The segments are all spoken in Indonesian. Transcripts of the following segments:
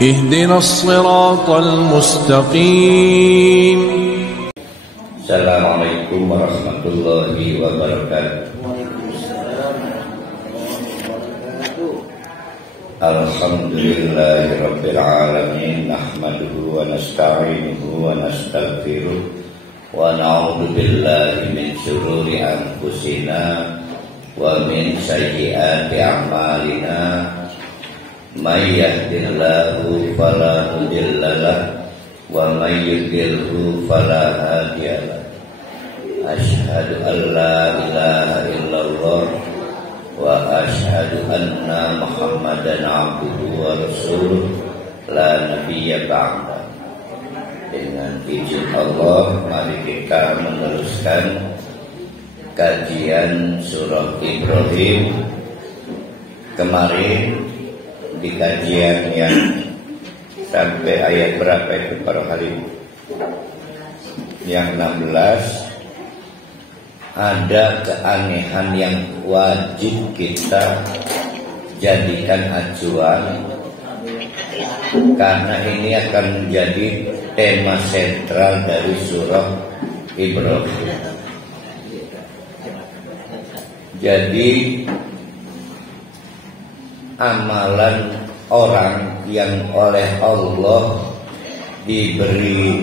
اهدنا الصراط المستقيم. Assalamualaikum warahmatullahi wabarakatuh. Alhamdulillahi rabbil alamin, nahmaduhu wa nasta'inuhu wa nastaghfiruh wa na'udzu billahi min shururi anfusina wa min sayyiati a'malina. May yahdihillahu fala mudilla lahu wa may yudlilhu fala hadiya lahu. Asyhadu an la ilaha illallah wa asyhadu anna Muhammadan abduhu wa rasuluh la nabiyya ba'da. Dengan izin Allah, mari kita meneruskan kajian surah Ibrahim. Kemarin di kajian yang sampai ayat berapa itu para hari ini? Yang 16, ada keanehan yang wajib kita jadikan acuan, karena ini akan menjadi tema sentral dari surah Ibrahim. Jadi amalan orang yang oleh Allah diberi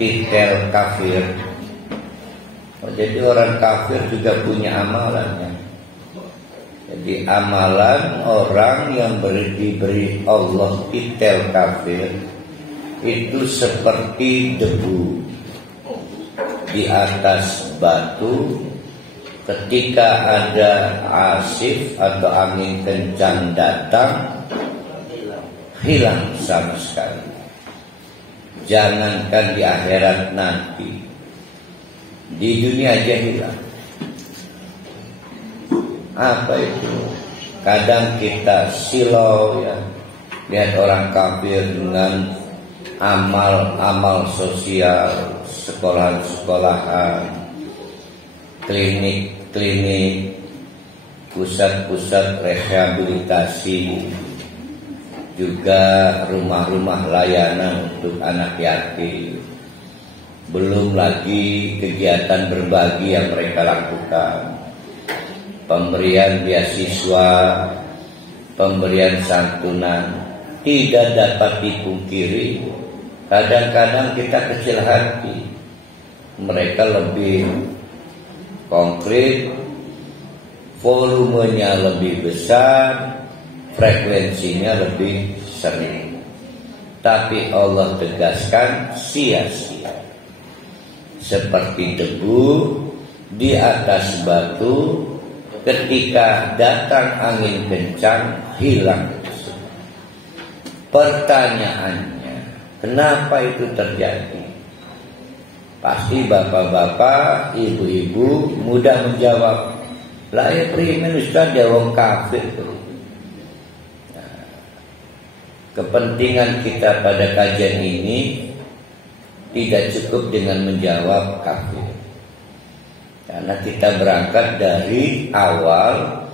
titel kafir. Jadi orang kafir juga punya amalannya. Jadi amalan orang yang diberi Allah titel kafir itu seperti debu di atas batu. Ketika ada asif atau angin kencang datang, hilang sama sekali. Jangankan di akhirat nanti, di dunia aja hilang. Apa itu? Kadang kita silau ya, lihat orang kafir dengan amal-amal sosial, sekolahan-sekolahan, klinik, pusat-pusat rehabilitasi, juga rumah-rumah layanan untuk anak yatim. Belum lagi kegiatan berbagi yang mereka lakukan, pemberian beasiswa, pemberian santunan. Tidak dapat dipungkiri, kadang-kadang kita kecil hati. Mereka lebih konkret, volumenya lebih besar, frekuensinya lebih sering. Tapi Allah tegaskan sia-sia. Seperti debu di atas batu, ketika datang angin kencang hilang. Pertanyaannya, kenapa itu terjadi? Pasti bapak-bapak, ibu-ibu mudah menjawab, lah ya primen Ustaz jawab kafir. Nah, kepentingan kita pada kajian ini tidak cukup dengan menjawab kafir, karena kita berangkat dari awal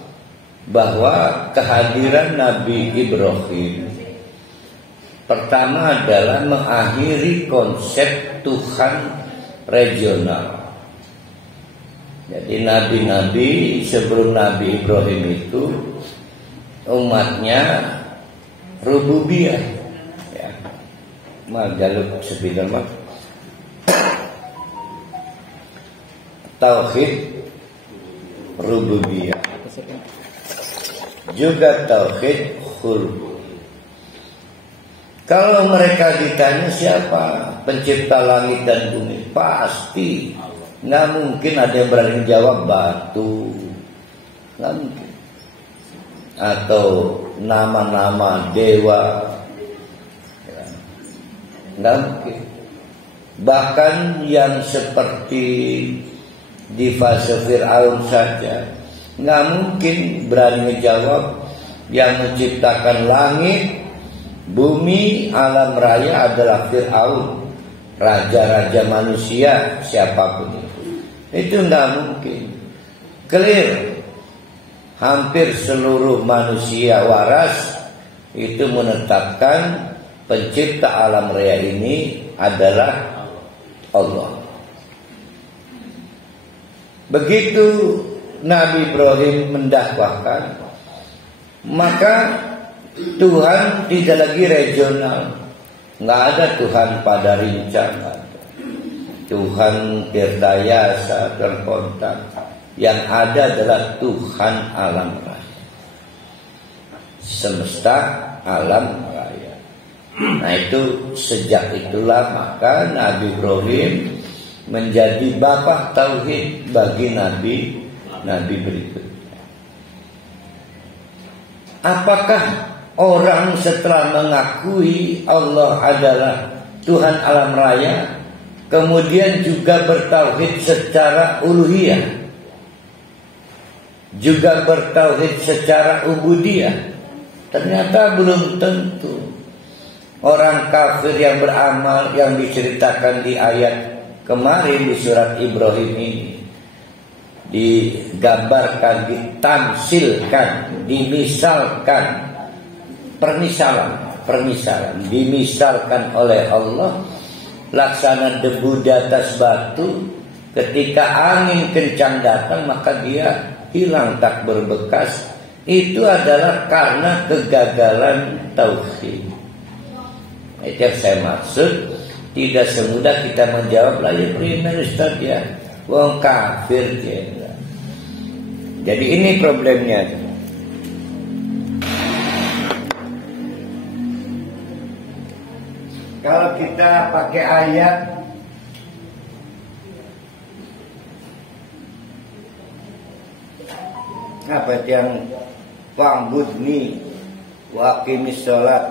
bahwa kehadiran Nabi Ibrahim pertama adalah mengakhiri konsep Tuhan regional. Jadi nabi-nabi sebelum Nabi Ibrahim itu umatnya rububiyah. Ya. Jaluk sebentar mas. Tauhid rububiyah. Juga tauhid khuluq. Kalau mereka ditanya siapa pencipta langit dan bumi, pasti nggak mungkin ada yang berani jawab batu, nggak mungkin. Atau nama-nama dewa, nggak mungkin. Bahkan yang seperti di fase Fir'aun saja nggak mungkin berani menjawab yang menciptakan langit, bumi, alam raya adalah Fir'aun, raja-raja manusia siapapun itu nggak mungkin. Clear. Hampir seluruh manusia waras itu menetapkan pencipta alam raya ini adalah Allah. Begitu Nabi Ibrahim mendakwahkan, maka Tuhan tidak lagi regional, nggak ada Tuhan pada Rincang, Tuhan Tirtayasa, Terkontak. Yang ada adalah Tuhan alam raya, semesta alam raya. Nah itu, sejak itulah maka Nabi Ibrahim menjadi bapak tauhid bagi nabi berikutnya. Apakah orang setelah mengakui Allah adalah Tuhan alam raya, kemudian juga bertauhid secara uluhiyah, juga bertauhid secara ubudiyah? Ternyata belum tentu. Orang kafir yang beramal yang diceritakan di ayat kemarin di surat Ibrahim ini digambarkan, ditamsilkan, dimisalkan, permisalan dimisalkan oleh Allah laksana debu di atas batu. Ketika angin kencang datang maka dia hilang tak berbekas. Itu adalah karena kegagalan tauhid. Itu yang saya maksud. Tidak semudah kita menjawab lagi primer Ustaz ya, wong kafir ya. Jadi ini problemnya. Kalau kita pakai ayat apa yang wa'budni wa aqimis sholat,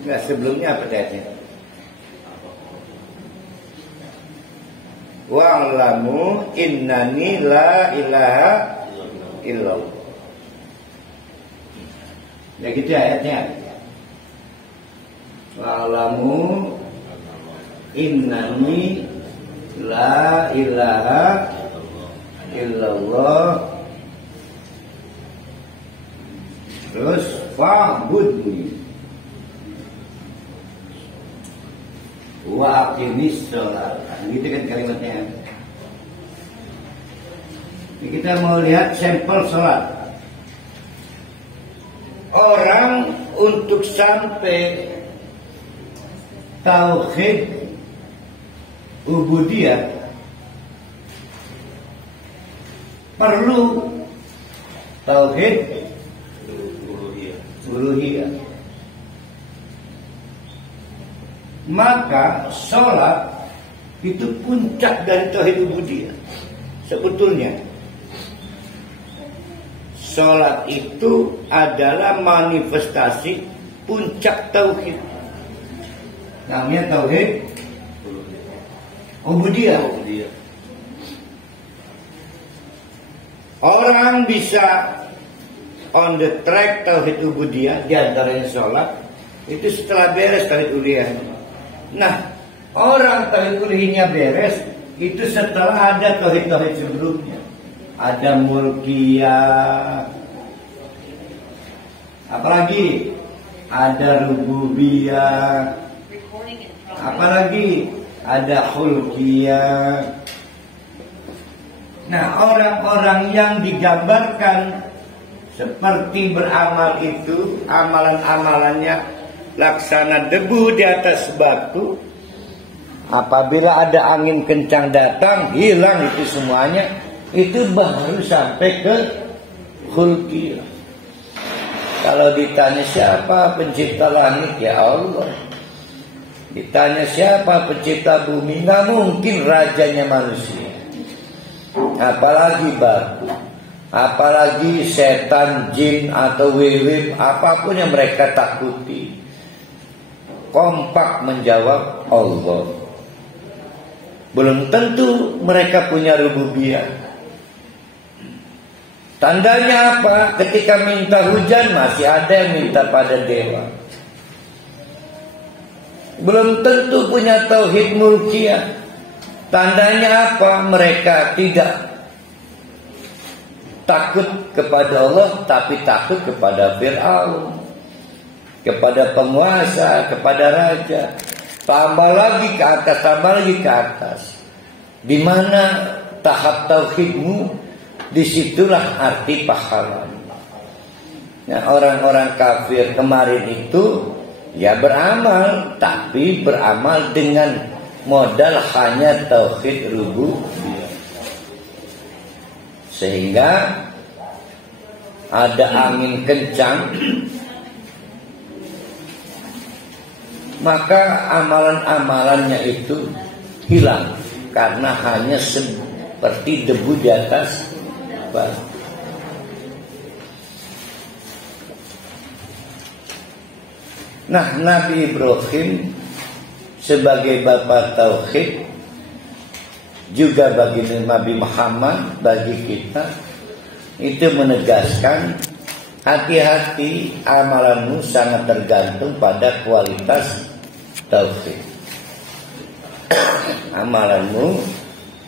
enggak, sebelumnya apa ayatnya? Wa'lamu innani la ilaha illallah. Ya gitu ayatnya. Wa'lamu innani la ilaha illallah. Terus fa'budni wa aqimis sholat. Gitu kan kalimatnya. Ini kita mau lihat sampel sholat. Orang untuk sampai tauhid ubudiyah perlu tauhid uluhiyah. Maka sholat itu puncak dari tauhid ubudiyah. Sebetulnya sholat itu adalah manifestasi puncak tauhid. Namanya tauhid ubudiyah. Orang bisa on the track tauhid ubudiyah, di antaranya sholat, itu setelah beres tauhid uluhiyah. Nah, orang tauhid uluhiyahnya beres itu setelah ada tauhid-tauhid sebelumnya. Ada mulkiyah, apalagi ada rububiyah, apalagi ada khulqiyah. Nah, orang-orang yang digambarkan seperti beramal itu, amalan-amalannya laksana debu di atas batu. Apabila ada angin kencang datang, hilang itu semuanya. Itu baru sampai ke khulqiyah. Kalau ditanya siapa pencipta langit, ya Allah. Ditanya siapa pencipta bumi, nggak mungkin rajanya manusia. Apalagi batu, apalagi setan, jin atau wewe, apapun yang mereka takuti, kompak menjawab Allah. Belum tentu mereka punya rububiyah. Tandanya apa? Ketika minta hujan masih ada yang minta pada dewa. Belum tentu punya tauhid mulkiyah. Tandanya apa? Mereka tidak takut kepada Allah tapi takut kepada Fir'aun, kepada penguasa, kepada raja. Tambah lagi ke atas, tambah lagi ke atas. Di mana tahap tauhidmu, disitulah arti pahala. Nah, orang-orang kafir kemarin itu ya beramal, tapi beramal dengan modal hanya tauhid rububiyah. Sehingga ada angin kencang, maka amalan-amalannya itu hilang karena hanya seperti debu di atas batu. Nah, Nabi Ibrahim sebagai bapa tauhid, juga bagi Nabi Muhammad, bagi kita, itu menegaskan hati-hati, amalanmu sangat tergantung pada kualitas tauhid. Amalanmu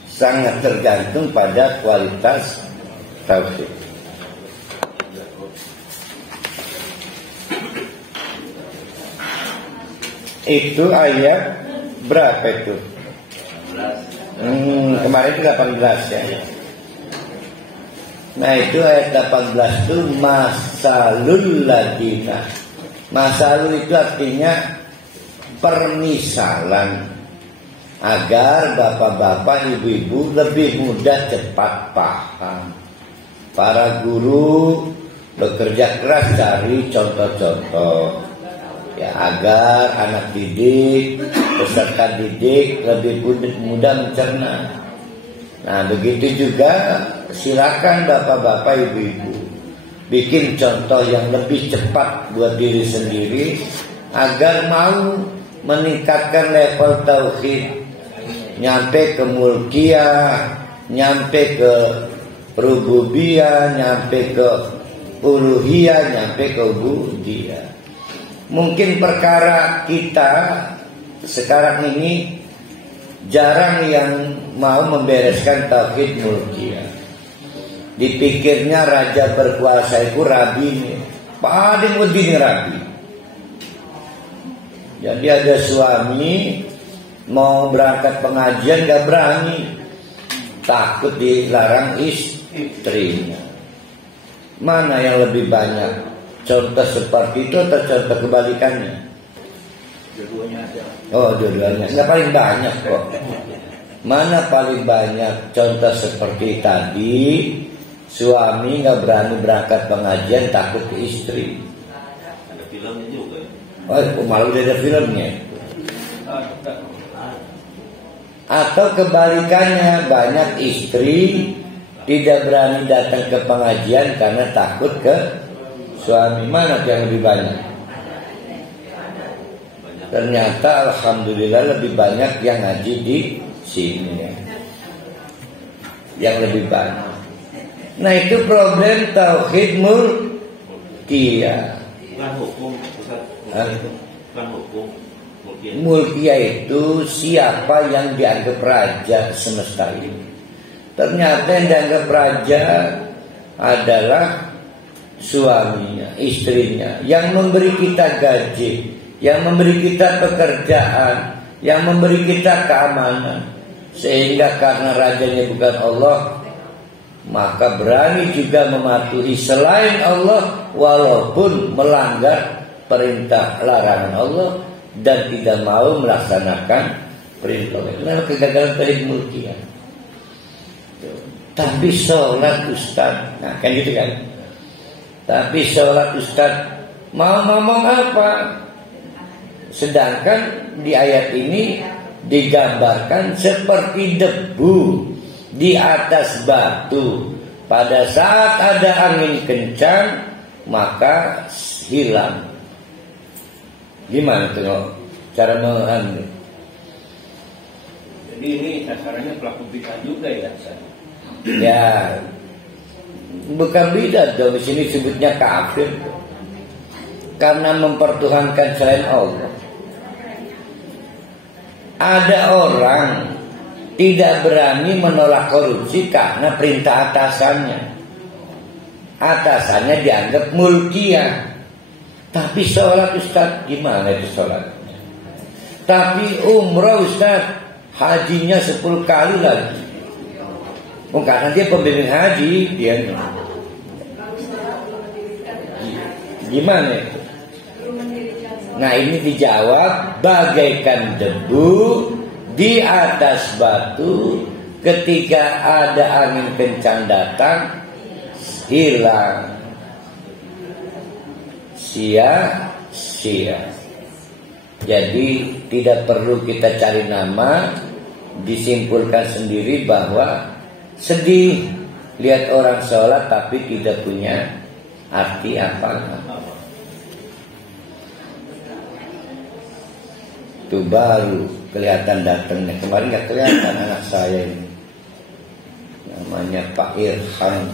sangat tergantung pada kualitas tauhid. Itu ayat berapa itu? Kemarin itu 18 ya. Nah, itu ayat 18 itu masalul ladina. Masalul itu artinya permisalan, agar bapak-bapak, ibu-ibu lebih mudah cepat paham. Para guru bekerja keras cari contoh-contoh, ya, agar anak didik, peserta didik lebih mudah mencerna. Nah, begitu juga silakan bapak-bapak, ibu-ibu bikin contoh yang lebih cepat buat diri sendiri, agar mau meningkatkan level tauhid, nyampe ke mulkiyah, nyampe ke rububiyah, nyampe ke uluhiyah, nyampe ke ubudiyah. Mungkin perkara kita sekarang ini jarang yang mau membereskan tauhid mulkiyah. Dipikirnya raja berkuasa itu rabi, paling wedi rabi. Jadi ada suami mau berangkat pengajian gak berani, takut dilarang istrinya. Mana yang lebih banyak? Contoh seperti itu atau contoh kebalikannya? Dua-duanya ada. Oh, dua-duanya. Nggak paling banyak kok. Mana paling banyak contoh seperti tadi? Suami nggak berani berangkat pengajian, takut ke istri. Ada filmnya juga. Oh, malah udah ada filmnya. Atau kebalikannya, banyak istri tidak berani datang ke pengajian karena takut ke suami. Mana yang lebih banyak? Ternyata alhamdulillah lebih banyak yang ngaji di sini, yang lebih banyak. Nah, itu problem tauhid mulkiyah. Bukan hukum, bukan hukum. Mulkiyah itu siapa yang dianggap raja semesta ini. Ternyata yang dianggap raja adalah suaminya, istrinya, yang memberi kita gaji, yang memberi kita pekerjaan, yang memberi kita keamanan. Sehingga karena rajanya bukan Allah, maka berani juga mematuhi selain Allah, walaupun melanggar perintah larangan Allah dan tidak mau melaksanakan perintah Allah. Kenapa kegagalan tauhid mulkiyah? Tapi sholat Ustaz, nah kan gitu kan? Tapi sholat Ustaz mau ngomong apa? Sedangkan di ayat ini digambarkan seperti debu di atas batu. Pada saat ada angin kencang, maka hilang. Gimana tuh cara mengambil? Jadi ini sasarannya pelaku bid'ah juga ya, Ustaz? Ya, bukan bid'ah dong, di sini sebutnya kafir. Karena mempertuhankan selain Allah. Ada orang tidak berani menolak korupsi karena perintah atasannya. atasannya dianggap mulkiyah. Tapi sholat Ustaz, gimana itu sholat? Tapi umrah Ustaz, hajinya 10 kali lagi. Karena dia pembimbing haji, dia gimana itu? Nah, ini dijawab bagaikan debu di atas batu, ketika ada angin kencang datang hilang, sia-sia. Jadi tidak perlu kita cari nama, disimpulkan sendiri bahwa sedih lihat orang sholat tapi tidak punya arti apa-apa. Itu baru kelihatan datangnya. Kemarin nggak kelihatan anak saya ini, namanya Pak Irhan.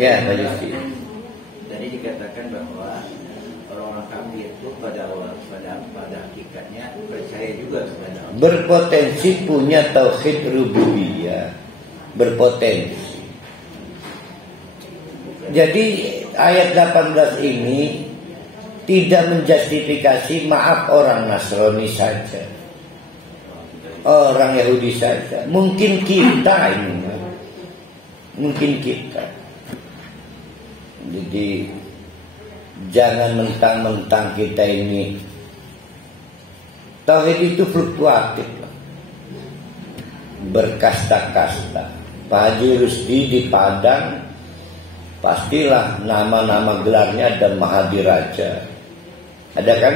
Ya, Pak Yusti. Jadi dikatakan bahwa orang-orang kafir itu pada hakikatnya percaya juga kepada Allah. Berpotensi punya tauhid rububiyah, berpotensi. Jadi ayat 18 ini tidak menjustifikasi maaf orang Nasrani saja, orang Yahudi saja. Mungkin kita ini, mungkin kita. Jadi jangan mentang-mentang kita ini. Tauhid itu fluktuatif, berkasta-kasta. Pak Haji Rusdi di Padang, pastilah nama-nama gelarnya ada Mahadiraja. Ada kan?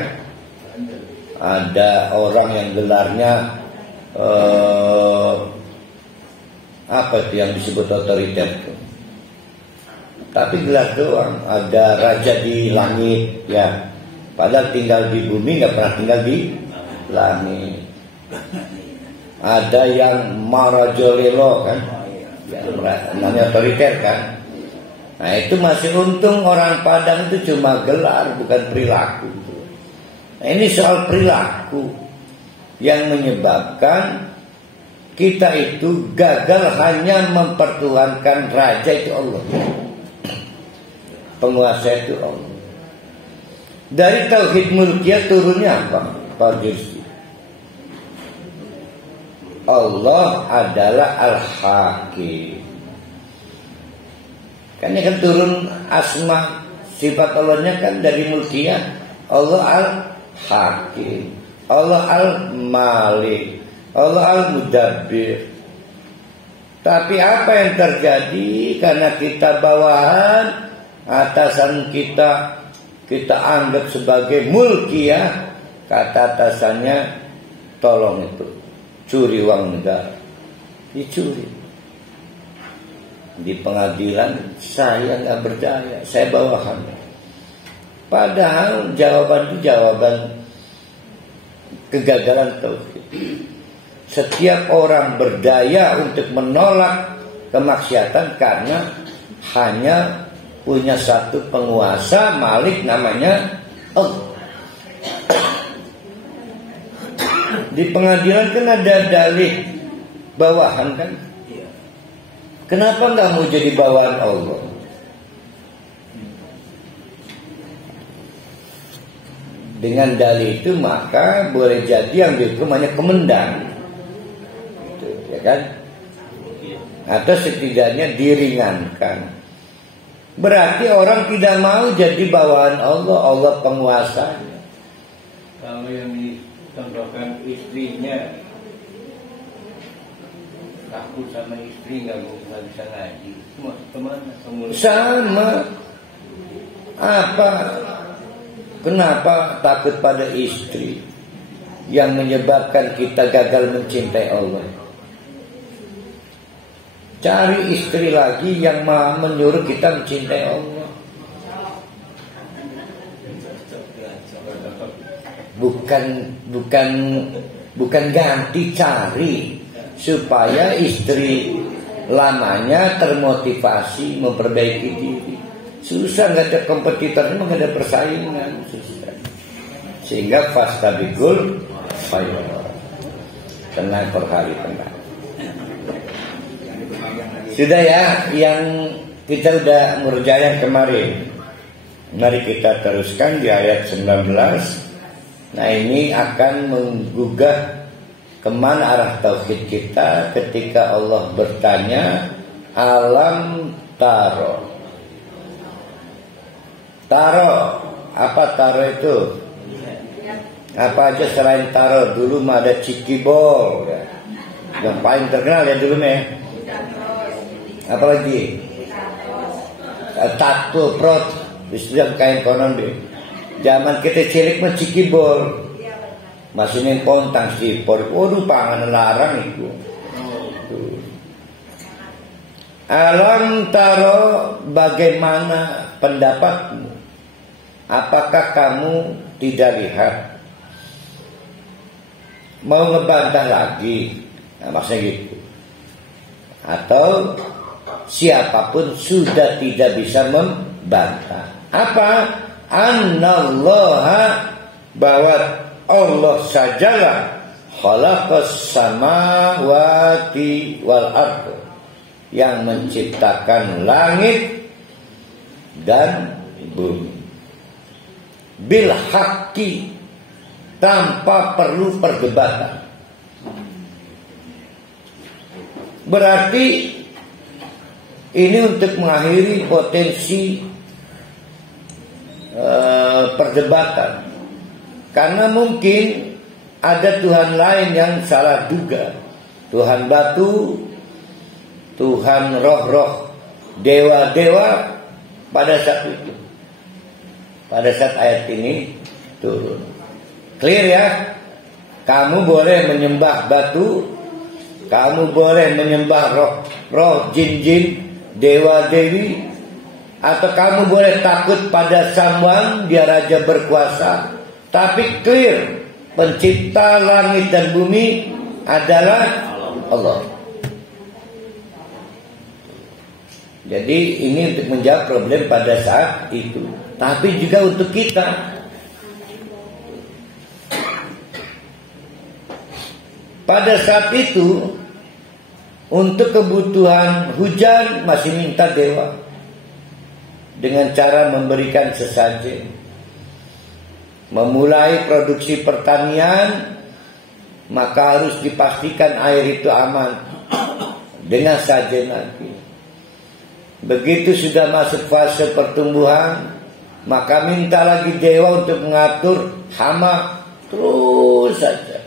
Ada orang yang gelarnya apa itu yang disebut otoriter itu? Tapi gelar doang. Ada raja di langit, ya. Padahal tinggal di bumi, nggak pernah tinggal di langit. Ada yang Marajolelo kan, ya, namanya otoriter kan. Nah, itu masih untung orang Padang itu cuma gelar, bukan perilaku. Nah, ini soal perilaku yang menyebabkan kita itu gagal hanya mempertuhankan raja itu Allah. Penguasa itu Allah. Dari tauhid mulkiyah turunnya apa, Pak Jirsi? Allah adalah Al-Hakim. Kan ini kan turun asma sifat Allahnya kan dari mulkiyah. Allah Al-Hakim, Allah Al-Malik, Allah Al-Mudabbir. Tapi apa yang terjadi karena kita bawahan, atasan kita anggap sebagai mulkiyah, kata atasannya tolong itu curi uang negara, dicuri. Di pengadilan saya nggak berdaya, saya bawahan. Padahal jawaban itu jawaban kegagalan tauhid. Setiap orang berdaya untuk menolak kemaksiatan karena hanya punya satu penguasa Malik namanya Allah. Di pengadilan kan ada dalih bawahan kan? Kenapa nggak mau jadi bawahan Allah? Dengan dalih itu maka boleh jadi yang dihukum hanya kemendang, gitu, ya kan? Atau setidaknya diringankan. Berarti orang tidak mau jadi bawahan Allah, Allah penguasanya. Kalau yang dicontohkan istrinya takut sama istri nggak bisa ngaji, kemana? Sama. Apa? Kenapa takut pada istri yang menyebabkan kita gagal mencintai Allah? Cari istri lagi yang menyuruh kita mencintai Allah. Bukan ganti, cari supaya istri lamanya termotivasi memperbaiki diri. Susah, nggak ada kompetitornya, nggak ada persaingan, susah. Sehingga fastabikul khairat, tenang per hari tenang. Sudah ya, yang kita udah merjalan kemarin. Mari kita teruskan di ayat 19. Nah, ini akan menggugah kemana arah tauhid kita ketika Allah bertanya, alam taro. Taro, apa taro itu? Apa aja selain taro? Dulu mah ada cikibol ya. Yang paling terkenal ya dulu nih. Apa lagi? Tato prot, istilah kain konon deh. Zaman kita cilik mah cikibol. Masukin pontang sipor. Waduh, pangan larang itu. Alam taro, bagaimana pendapatmu? Apakah kamu tidak lihat? Mau ngebantah lagi? Nah, maksudnya gitu. Atau siapapun sudah tidak bisa membantah. Apa? Annallaha, bahwa Allah sajalah khalaqas samawati wal ardh, yang menciptakan langit dan bumi bil haqqi, tanpa perlu perdebatan. Berarti ini untuk mengakhiri potensi perdebatan. Karena mungkin ada Tuhan lain yang salah duga. Tuhan batu, Tuhan roh-roh, dewa-dewa pada saat itu. Pada saat ayat ini turun. Clear ya? Kamu boleh menyembah batu, kamu boleh menyembah roh, jin-jin, dewa-dewi, atau kamu boleh takut pada someone, dia raja berkuasa. Tapi clear, pencipta langit dan bumi adalah Allah. Jadi ini untuk menjawab problem pada saat itu. Tapi juga untuk kita. Pada saat itu, untuk kebutuhan hujan masih minta dewa. Dengan cara memberikan sesajen. Memulai produksi pertanian, maka harus dipastikan air itu aman. Dengan sajen lagi. Begitu sudah masuk fase pertumbuhan, maka minta lagi dewa untuk mengatur hama. Terus saja.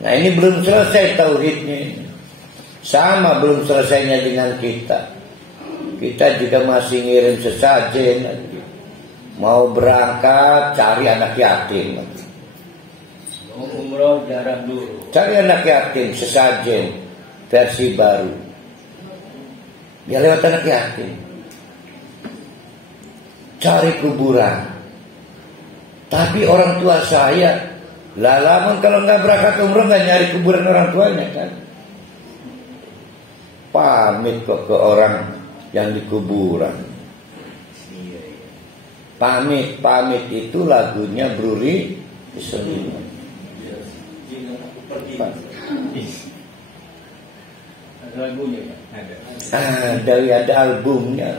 Nah, ini belum selesai tauhidnya. Sama belum selesainya dengan kita. Kita juga masih ngirim sesajen lagi. Mau berangkat cari anak yatim. Mau umroh jarang dulu. Cari anak yatim sesajen versi baru. Ya lewat anak yatim. Cari kuburan. Tapi orang tua saya, lalaman kalau nggak berangkat umroh nggak nyari kuburan orang tuanya kan. Pamit kok ke orang yang di kuburan. Pamit itu lagunya Bruri Iseliman. Ada lagunya ya? Ada albumnya.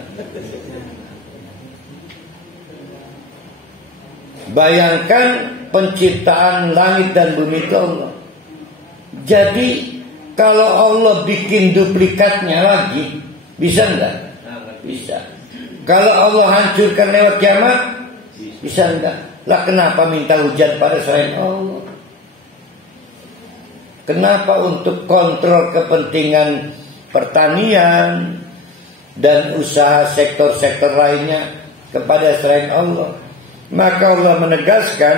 Bayangkan penciptaan langit dan bumi itu Allah. Jadi kalau Allah bikin duplikatnya lagi, bisa enggak? Bisa. Kalau Allah hancurkan lewat kiamat, bisa enggak? Lah kenapa minta hujan pada selain Allah? Kenapa untuk kontrol kepentingan pertanian dan usaha sektor-sektor lainnya kepada selain Allah? Maka Allah menegaskan,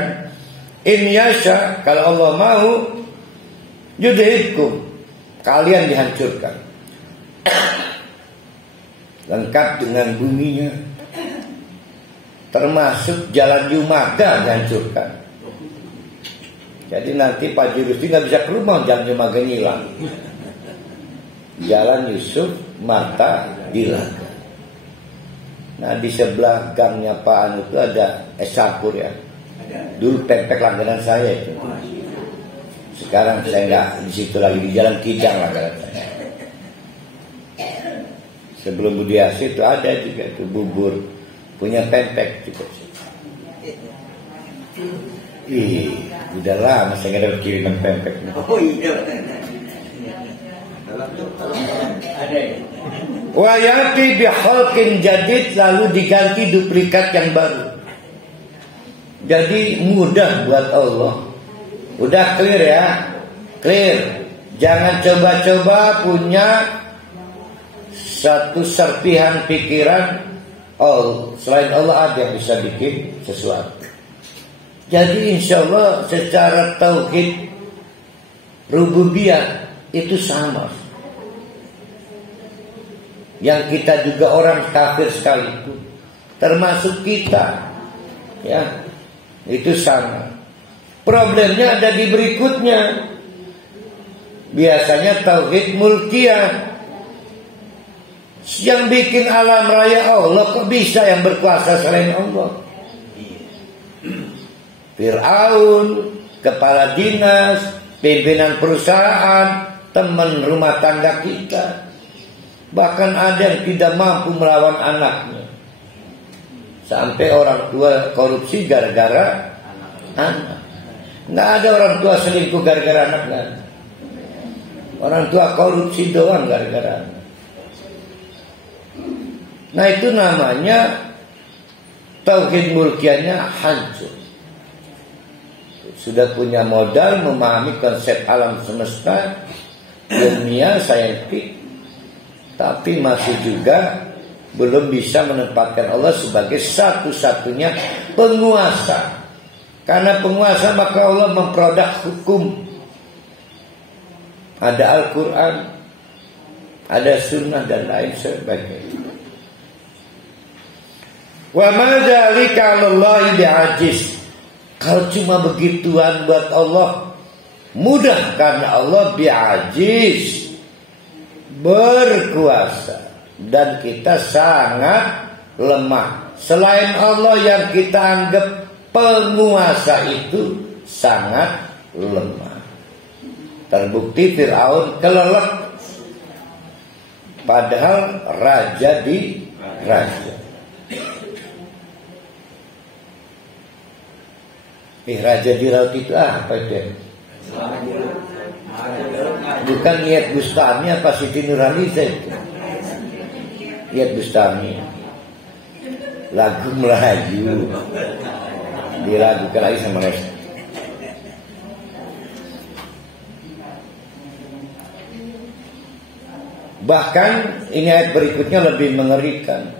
in yasha, kalau Allah mau, yudhibkum, kalian dihancurkan. Lengkap dengan buminya, termasuk jalan Yumaga dihancurkan. Jadi nanti Pak Jurusi nggak bisa ke rumah, jalan Yumaga hilang. Jalan Yusuf Mata Dilaga. Nah, di sebelah gangnya Pak Anu itu ada es campur ya. Dulu pempek langganan saya itu. Sekarang saya nggak di situ lagi, di Jalan Kijang langganan saya. Sebelum Budiasih itu ada juga itu bubur, punya pempek juga. Ih, udah lama saya nggak dapat kiriman pempek. Oh iya. Ada. Wa yati bi khalqin jadid, lalu diganti duplikat yang baru. Jadi mudah buat Allah. Udah clear ya? Clear. Jangan coba-coba punya satu serpihan pikiran, oh selain Allah ada yang bisa bikin sesuatu. Jadi insya Allah secara tauhid rububiyah itu sama. Yang kita juga orang kafir sekalipun, termasuk kita, ya itu sama. Problemnya ada di berikutnya. Biasanya tauhid mulkiyah. Yang bikin alam raya Allah, kok bisa yang berkuasa selain Allah? Fir'aun, kepala dinas, pimpinan perusahaan, teman rumah tangga kita. Bahkan ada yang tidak mampu melawan anaknya. Sampai orang tua korupsi gara-gara anak. Nggak ada orang tua selingkuh gara-gara anaknya. Orang tua korupsi doang gara-gara anak. Nah itu namanya tauhid mulkiyahnya hancur. Sudah punya modal memahami konsep alam semesta, dunia, saintifik, tapi masih juga belum bisa menempatkan Allah sebagai satu-satunya penguasa. Karena penguasa maka Allah memproduk hukum. Ada Al-Quran, ada Sunnah dan lain sebagainya. Wa ma dzalika 'alallahi bi'ajiz. Kalau cuma begituan buat Allah mudah, karena Allah bi'ajiz, berkuasa, dan kita sangat lemah. Selain Allah yang kita anggap penguasa itu sangat lemah. Terbukti Fir'aun kelelep, padahal raja di raja. Raja di laut itu apa itu? Bukan Niat Bustami apa Siti Nurhaliza itu? Niat Bustami. Lagu Melayu dilagukan lagi sama Lesti. Bahkan ini ayat berikutnya lebih mengerikan.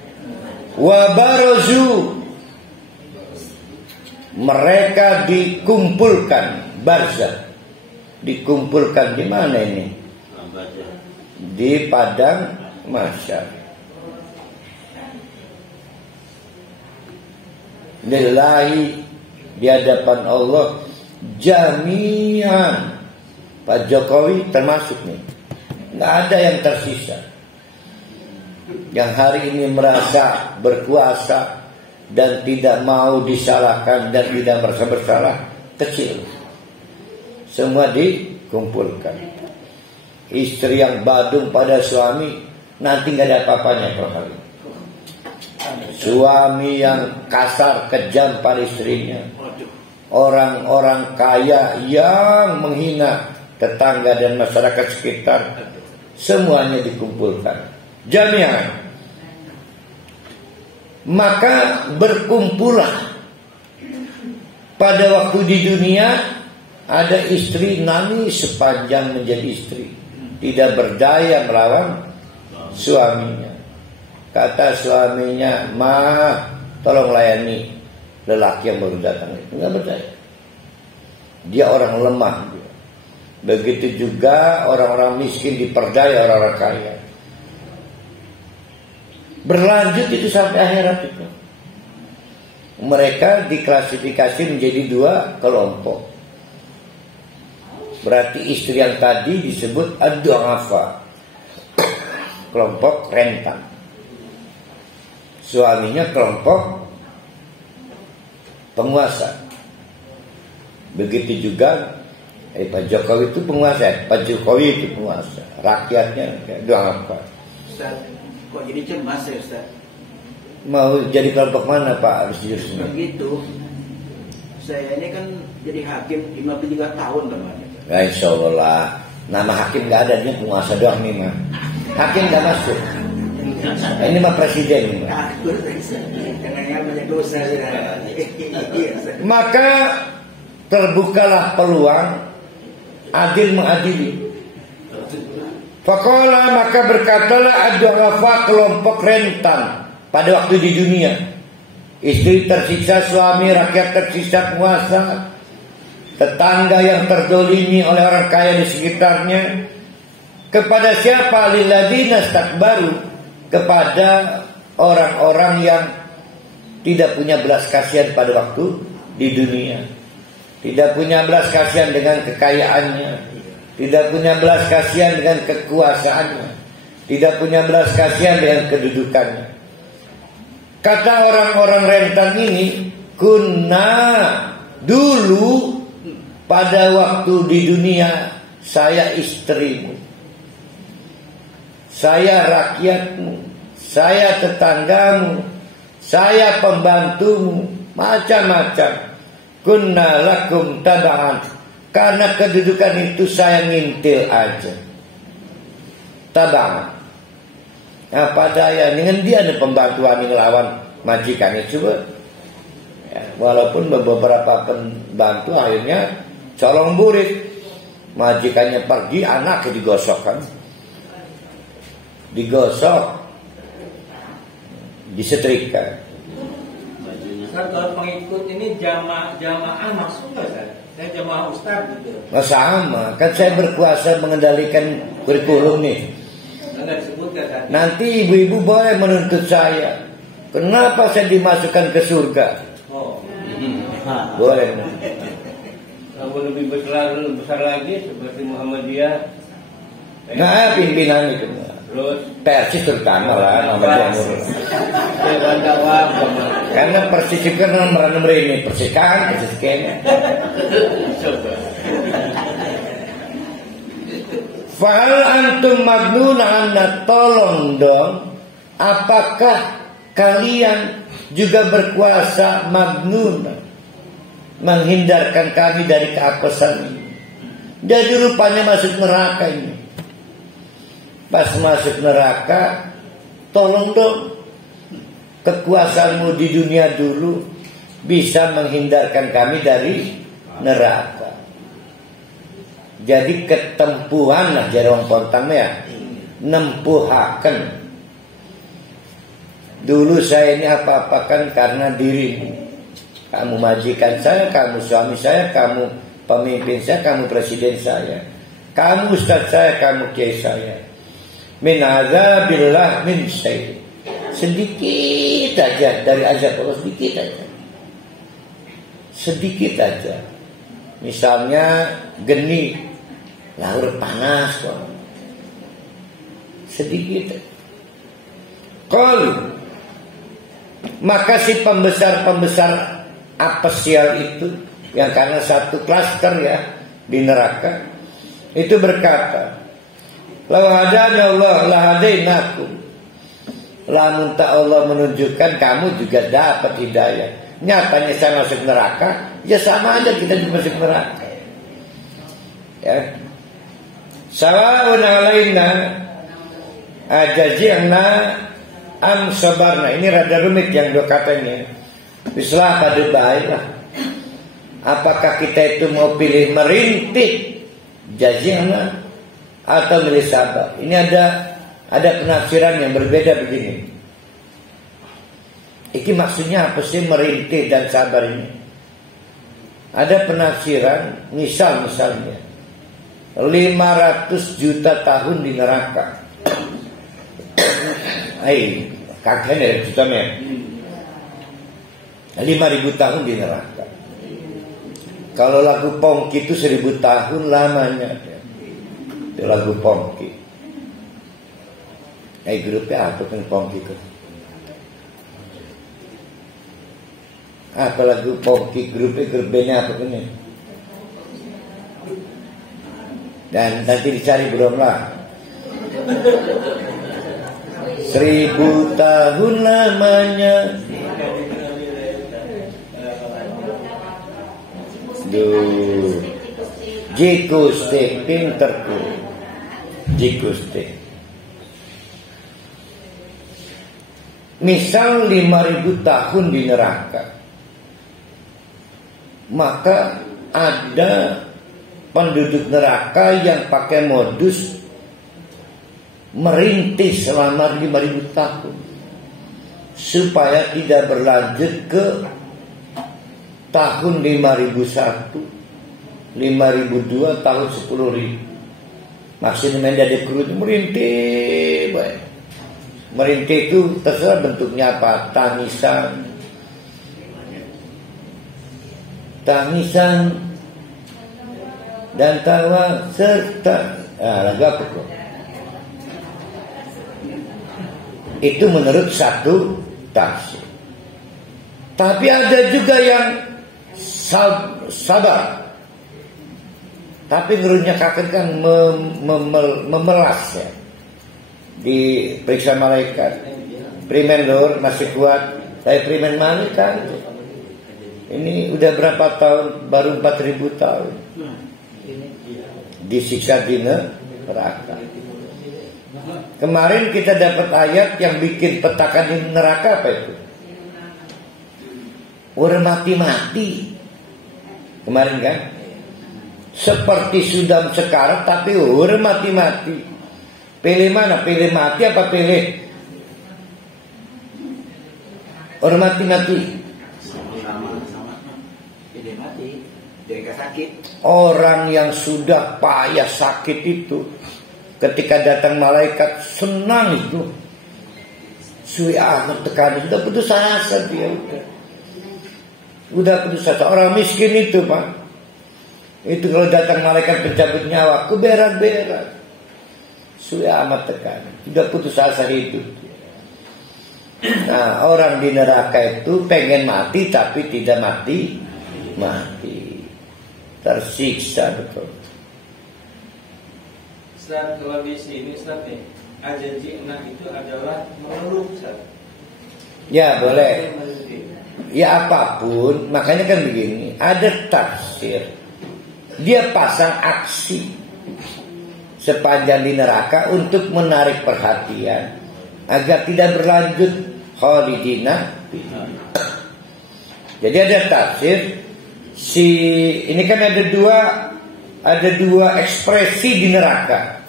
Wa barazu, mereka dikumpulkan, barzah, dikumpulkan di mana ini? Di padang mahsyar. Lillahi, di hadapan Allah, jami'an. Pak Jokowi termasuk nih, nggak ada yang tersisa. Yang hari ini merasa berkuasa dan tidak mau disalahkan dan tidak merasa bersalah, kecil. Semua dikumpulkan. Istri yang badung pada suami, nanti nggak ada apa-apanya kalau hari. Suami yang kasar kejam pada istrinya, orang-orang kaya yang menghina tetangga dan masyarakat sekitar, semuanya dikumpulkan. Jami'an. Maka berkumpullah. Pada waktu di dunia ada istri nangis sepanjang menjadi istri, tidak berdaya melawan suaminya. Kata suaminya, "Ma, tolong layani lelaki yang baru datang itu." Nggak berdaya. Dia orang lemah. Begitu juga orang-orang miskin diperdaya orang-orang kaya. Berlanjut itu sampai akhirat itu. Mereka diklasifikasi menjadi dua kelompok. Berarti istri yang tadi disebut ad-du'afa, kelompok rentan. Suaminya kelompok penguasa. Begitu juga Pak Jokowi itu penguasa. Pak Jokowi itu penguasa. Rakyatnya du'afa. Kok jadi cemas ya Ustaz? Mau jadi kelompok mana Pak Rusdiusnya? Begitu. Saya ini kan jadi hakim 53 tahun kemarin. Ya insya Allah. Nama hakim nggak ada, dia penguasa doang nih mah. Hakim nggak masuk. Ini mah presiden nih mah. Jangan banyak dosa. Maka terbukalah peluang adil mengadili. Faqala, maka berkatalah ad-du'afa, kelompok rentan pada waktu di dunia. Istri tersiksa, suami, rakyat tersiksa, penguasa, tetangga yang terdolimi oleh orang kaya di sekitarnya. Kepada siapa? Lilladzina istakbaru, kepada orang-orang yang tidak punya belas kasihan pada waktu di dunia. Tidak punya belas kasihan dengan kekayaannya, tidak punya belas kasihan dengan kekuasaannya, tidak punya belas kasihan dengan kedudukannya. Kata orang-orang rentan ini, kunna, dulu pada waktu di dunia saya istrimu, saya rakyatmu, saya tetanggamu, saya pembantumu, macam-macam. Kunna lakum taba'an, karena kedudukan itu saya ngintil aja. Taba'an, apa daya dengan dia ada pembantuan yang lawan majikannya coba. Ya, walaupun beberapa pembantu akhirnya colong burit, majikannya pergi, anaknya digosok kan, digosok, disetrika. Kan kalau pengikut ini jamaah masuk nggak Ustaz? Saya jamaah Ustaz gitu. Nah, sama, kan saya berkuasa mengendalikan kurikulum nih. Nggak disebutkan kan? Nanti ibu-ibu boleh menuntut saya, kenapa saya dimasukkan ke surga? Oh. Boleh. Kalau lebih besar lagi seperti Muhammadiyah. Nah, pimpinan itu. Terus Persis terutama lah, nama jamur. Karena Persis itu kan nomor ini persikan, persis kayaknya. Fa'al antum magnuna anna, tolong dong, apakah kalian juga berkuasa magnuna menghindarkan kami dari keapesan ini? Jadi rupanya masuk neraka ini. Pas masuk neraka, tolong dong, kekuasaanmu di dunia dulu bisa menghindarkan kami dari neraka. Jadi ketempuhan lah jadi orang pontang ya, nempuhaken. Dulu saya ini apa-apakan karena dirimu. Kamu majikan saya, kamu suami saya, kamu pemimpin saya, kamu presiden saya, kamu ustaz saya, kamu kiai saya. Min azabillah min syai', sedikit aja dari azab Allah, sedikit aja, sedikit aja. Misalnya geni, laur panas kok, sedikit. Qalu, maka si pembesar-pembesar apesial itu, yang karena satu klaster ya di neraka, itu berkata, lau hadana Allah la hadainakum, lamun tak Allah menunjukkan kamu juga dapat hidayah. Nyatanya saya masuk neraka, ya sama aja kita juga masuk neraka. Ya. Sawa'un alaina ajazi'na am sabarna. Ini rada rumit yang dua katanya. Bislah pada baiklah. Apakah kita itu mau pilih merintih jazi'na atau milih sabar? Ini ada penafsiran yang berbeda begini. Iki maksudnya apa sih merintih dan sabar ini? Ada penafsiran, misalnya 500 juta tahun di neraka. Kakeknya jutanya 5.000 tahun di neraka. Kalau lagu Pongki itu 1.000 tahun lamanya. Itu lagu Pongki. Grupnya apa kan Pongki itu? Apa lagu Pongki grupnya apa kan? Dan nanti dicari belum lah. 1000 tahun lamanya. Duh, Jikuste pinterku, Jikuste. Misal 5000 tahun di neraka, maka ada penduduk neraka yang pakai modus merintis selama 5000 tahun supaya tidak berlanjut ke tahun 5001, 5002, tahun 10.000. Maksudnya ada kerut merintih, baik. Merintih itu terserah bentuknya apa, tangisan dan tawa serta lagu apa kok? Itu menurut satu tafsir. Tapi ada juga yang sabar. Tapi ngerunya kakek kan memelas ya. Diperiksa malaikat. Primen lor masih kuat. Saya primen malaikat. Ini udah berapa tahun? Baru 4000 tahun. Disiksa di neraka. Kemarin kita dapat ayat yang bikin petakan di neraka apa itu? Orang mati-mati. Kemarin kan? Seperti sudah sekarat tapi orang mati-mati. Pilih mana? Pilih mati apa pilih orang mati-mati? Sama. Pilih mati. Dia sakit. Orang yang sudah payah sakit itu, ketika datang malaikat senang itu. Sui amat tekanan, udah putus asa dia udah putus asa. Orang miskin itu Pak, itu kalau datang malaikat pencabut nyawa, aku berat-berat. Sui amat tekanan, udah putus asa hidup. Nah, orang di neraka itu pengen mati tapi tidak mati, tersiksa betul. Ustaz, kalau di sini Ustaz nih, ajajina itu adalah mengeluh Ustaz. Ya boleh. Ya apapun, makanya kan begini, ada tafsir. Dia pasang aksi sepanjang di neraka untuk menarik perhatian agar tidak berlanjut khalidina. Jadi ada tafsir ini kan ada dua ekspresi di neraka.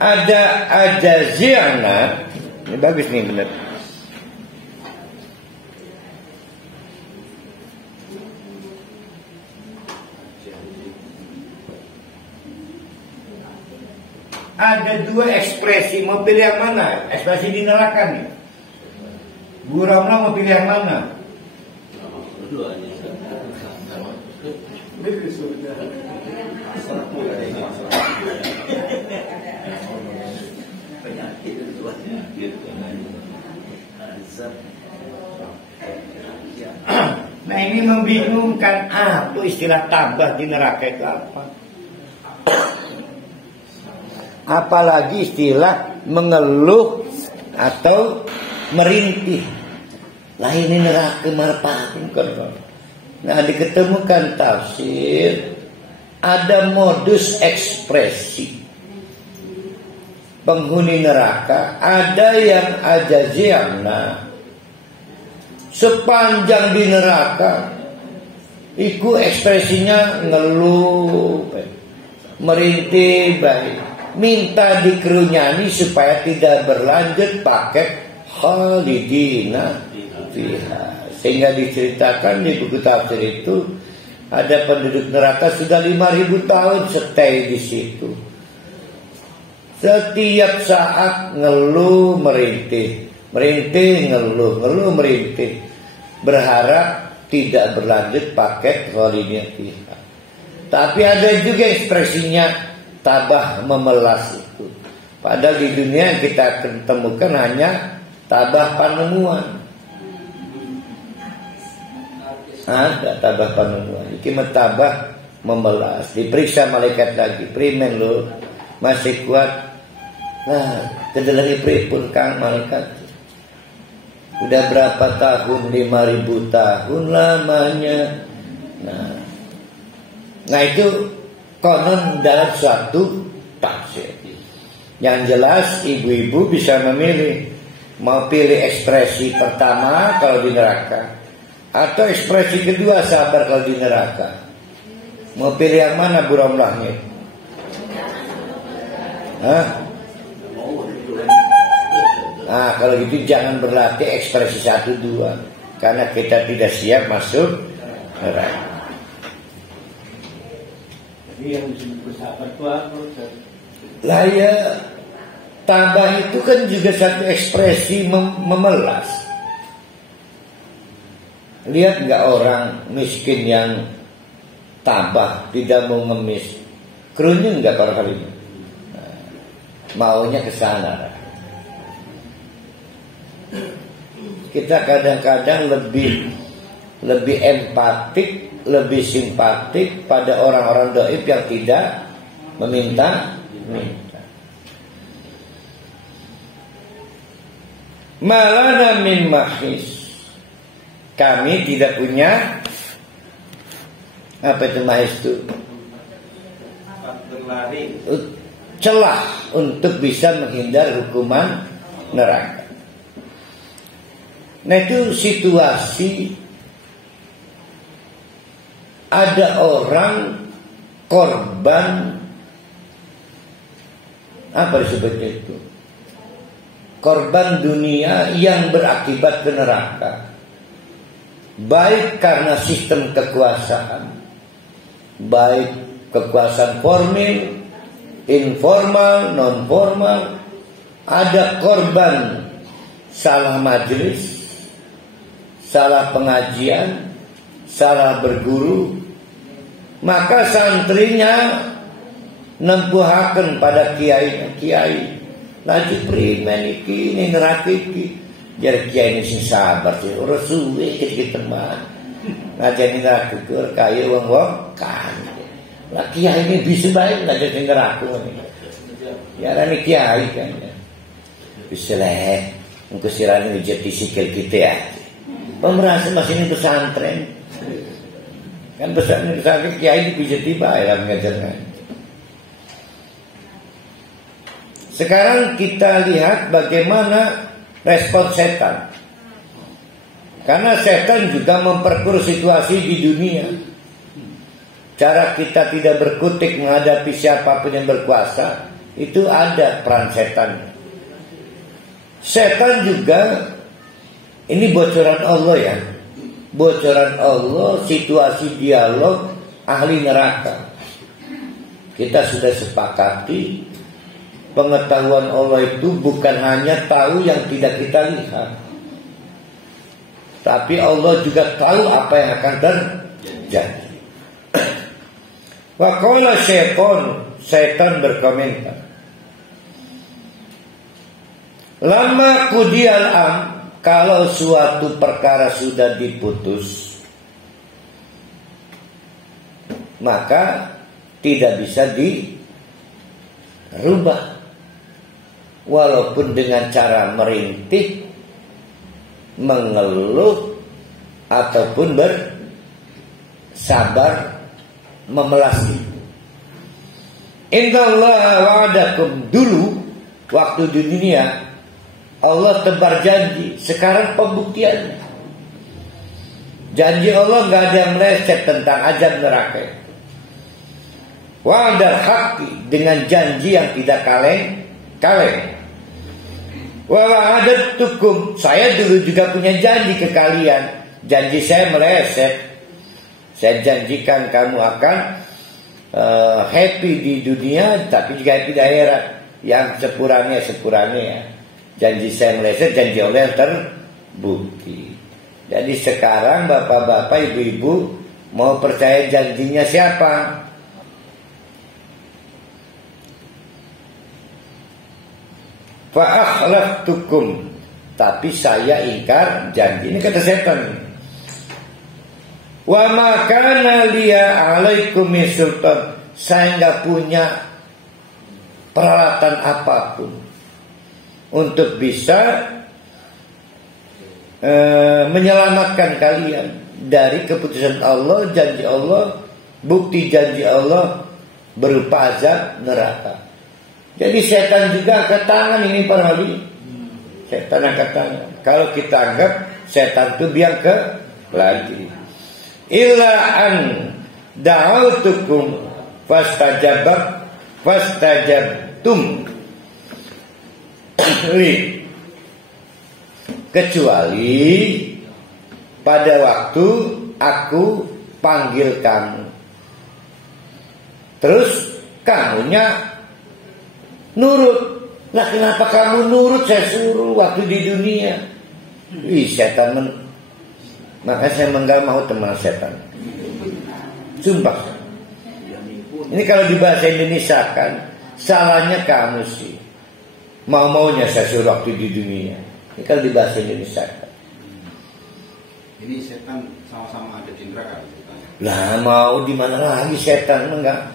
Ada zirna, ini bagus nih benar. Ada dua ekspresi, mau pilih yang mana? Ekspresi di neraka nih. Bu Ramla mau pilih yang mana? Dua-duanya. Penyakit dua-duanya. Nah ini membingungkan, apa istilah tabah di neraka itu apa? Apalagi istilah mengeluh atau merintih. Lah ini neraka marpahun kan. Nah diketemukan tafsir, ada modus ekspresi penghuni neraka. Ada yang ajaziana, sepanjang di neraka iku ekspresinya ngeluh, merintih baik, minta dikerunyani supaya tidak berlanjut pakai khalidina fiha. Sehingga diceritakan di buku tafsir itu ada penduduk neraka sudah 5000 tahun stay di situ. Setiap saat ngeluh merintih, ngeluh merintih, berharap tidak berlanjut pakai khalidina fiha. Tapi ada juga ekspresinya tabah memelas itu. Padahal di dunia kita temukan hanya tabah panemuan. Ada tabah panemuan. Ini tabah memelas. Diperiksa malaikat lagi. Primen lo masih kuat. Nah, kedelengi pripun Kang malaikat. Udah berapa tahun? 5.000 tahun lamanya. Nah itu konon dalam suatu tafsir. Yang jelas ibu-ibu bisa memilih, mau pilih ekspresi pertama kalau di neraka, atau ekspresi kedua sabar kalau di neraka. Mau pilih yang mana Bu Romlahnya? Hah? Nah kalau gitu jangan berlatih ekspresi 1, 2, karena kita tidak siap masuk neraka. Jadi yang disebut bersabar itu apa? Lah ya, tabah itu kan juga satu ekspresi memelas. Lihat nggak orang miskin yang tabah, tidak mau ngemis, kerunyung nggak orang kali ini? Nah, maunya ke sana. Kita kadang-kadang lebih empatik, lebih simpatik pada orang-orang dhaif yang tidak meminta. Malana min mahis, kami tidak punya apa itu mahis itu? Celah untuk bisa menghindar hukuman neraka. Nah itu situasi ada orang korban, apa disebutnya itu? Korban dunia yang berakibat ke neraka. Baik karena sistem kekuasaan, baik kekuasaan formil, informal, non formal. Ada korban salah majelis, salah pengajian, salah berguru, maka santrinya nempuhaken pada kiai. Lagi primen iki ini neraka iki. Jar kiai ini sing sabar sih, ora suwe iki teman. Ngajeni neraka kur kaya wong kan. Lah kiai ini bisa bae ngajeni neraka ngene. Ya rene kiai kan. Bisa lah, engko sirane jadi sikil kita ya. Pemerasa masih ini pesantren. Kan pesantren kiai bisa tiba ya ngajarnya. Sekarang kita lihat bagaimana respon setan. Karena setan juga memperkeruh situasi di dunia. Cara kita tidak berkutik menghadapi siapapun yang berkuasa, itu ada peran setan. Setan juga, ini bocoran Allah ya. Bocoran Allah, situasi dialog ahli neraka. Kita sudah sepakati, pengetahuan Allah itu bukan hanya tahu yang tidak kita lihat, tapi Allah juga tahu apa yang akan terjadi. Wa qala setan berkomentar, lama qudiyal kalau suatu perkara sudah diputus, maka tidak bisa dirubah. Walaupun dengan cara merintih, mengeluh, ataupun bersabar, memelasi. Innallaha wa'adakum, dulu waktu di dunia Allah tebar janji. Sekarang pembuktiannya, janji Allah gak ada yang meleset tentang azab neraka. Wa'adal haqqi, dengan janji yang tidak kaleng. Wa wa'adatukum, saya dulu juga punya janji ke kalian. Janji saya meleset. Saya janjikan kamu akan happy di dunia, tapi juga happy di akhirat. Yang sepurane ya. Janji saya meleset, janji Allah yang terbukti. Jadi sekarang bapak-bapak, ibu-ibu mau percaya janjinya siapa? Fa'akhlaftukum, tapi saya ingkar janji. Ini kata setan. Wa ma kana liya alaikum min sultan, saya enggak punya peralatan apapun untuk bisa menyelamatkan kalian dari keputusan Allah, janji Allah, bukti janji Allah berupa azab neraka. Jadi setan juga angkat tangan ini para wali. Setan angkat tangan. Kalau kita anggap setan itu biang ke lagi. Illa an da'autukum fastajabtum kecuali pada waktu aku panggil kamu, terus kamunya nurut. Lah kenapa kamu nurut saya suruh waktu di dunia? Setan maka saya enggak mau teman setan. Sumpah. Ini kalau di bahasa Indonesia kan salahnya kamu sih. Mau-maunya saya suruh waktu di dunia. Ini kalau di bahasa Indonesia kan. Ini setan sama-sama ada di neraka. Lah mau di mana lagi setan enggak?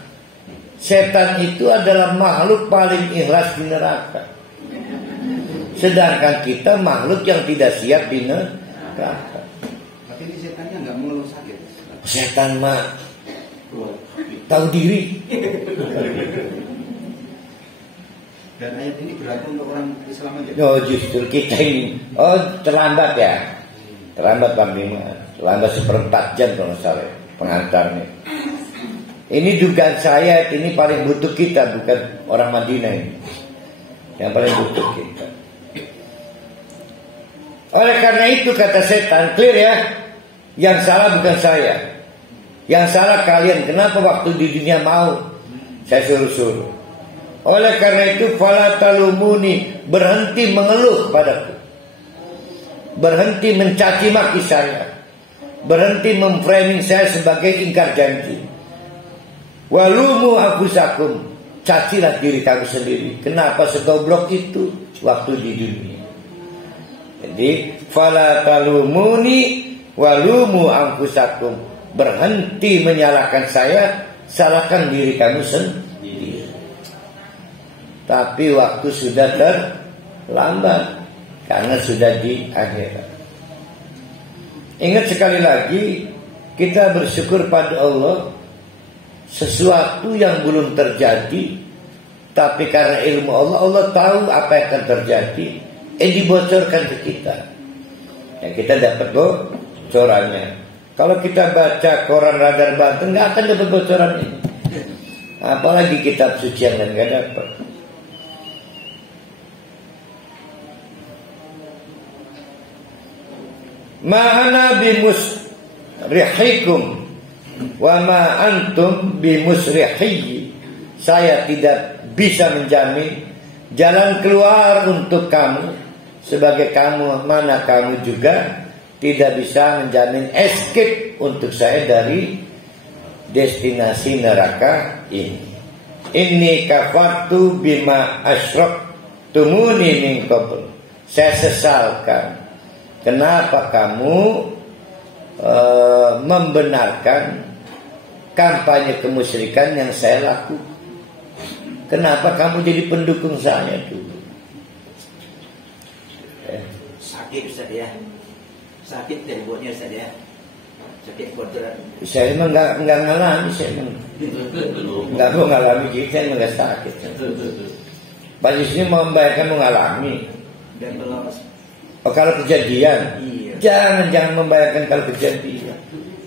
Setan itu adalah makhluk paling ikhlas di neraka. Sedangkan kita makhluk yang tidak siap di neraka. Tapi ini setannya enggak mengeluh sakit. Setan mah tahu diri. Dan ayat ini berlaku untuk orang Islam aja. Oh justru kita ini terlambat ya. Terlambat Bang Bima. Terlambat 1/4 jam kalau salah pengantarnya. Ini dugaan saya ini paling butuh kita, bukan orang Madinah ini. Yang paling butuh kita. Oleh karena itu kata setan, clear ya. Yang salah bukan saya. Yang salah kalian. Kenapa waktu di dunia mau saya suruh-suruh? Oleh karena itu fala talumuni, berhenti mengeluh padaku. Berhenti mencaci maki saya. Berhenti memframing saya sebagai ingkar janji. Walumu anfusakum, cacilah diri kamu sendiri. Kenapa segoblok itu waktu di dunia? Jadi fala talumuni walumu anfusakum, berhenti menyalahkan saya, salahkan diri kamu sendiri. Tapi waktu sudah terlambat karena sudah di akhirat. Ingat sekali lagi, kita bersyukur pada Allah. Sesuatu yang belum terjadi, tapi karena ilmu Allah, Allah tahu apa yang akan terjadi, dibocorkan ke kita. Ya, kita dapat bocorannya. Kalau kita baca koran Radar Banten, nggak akan dapat bocoran ini. Apalagi kitab suci yang lain nggak dapat. Ma'ana bimusrihikum wa ma antum bimusrihiyyi. Saya tidak bisa menjamin jalan keluar untuk kamu, sebagai kamu mana kamu juga tidak bisa menjamin escape untuk saya dari destinasi neraka ini. Inni kafartu bima asyraktumuni min qabl. Saya sesalkan kenapa kamu membenarkan kampanye kemusyrikan yang saya lakukan. Kenapa kamu jadi pendukung saya dulu? Sakit Ustaz ya. Sakit dari buatnya Ustaz ya. Sakit kotoran. Saya memang enggak ngalami, saya memang enggak mau ngalami gitu, saya enggak sakit. Pak Yusni mau membayangkan mengalami. Dan kalau kejadian, iya. jangan membayangkan kalau kejadian.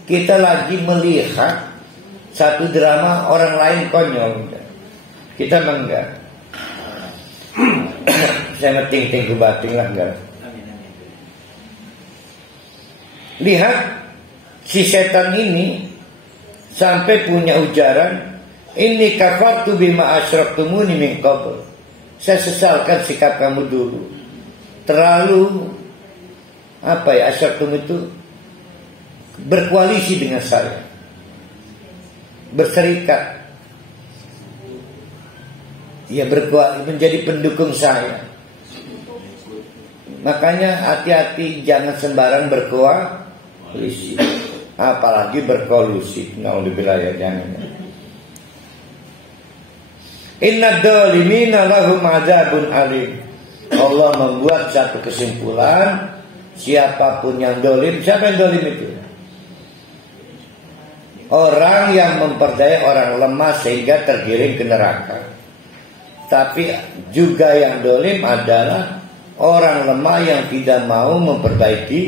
Kita lagi melihat satu drama orang lain konyol. Kita memang enggak. Saya ting-ting ke batin lah enggak. Lihat si setan ini sampai punya ujaran, ini kafartu bima asyraktumuni min qabl. Saya sesalkan sikap kamu dulu. Terlalu asyraktum itu berkoalisi dengan saya, berserikat, ya menjadi pendukung saya. Makanya hati-hati, jangan sembarang berkoalisi, apalagi berkolusi. Naudzubillah, ya jangan. Inna dhalimina lahum adzabun alim. Allah membuat satu kesimpulan, siapapun yang dolim. Siapa yang dolim itu? Orang yang memperdaya orang lemah sehingga tergiring ke neraka. Tapi juga yang dolim adalah orang lemah yang tidak mau memperbaiki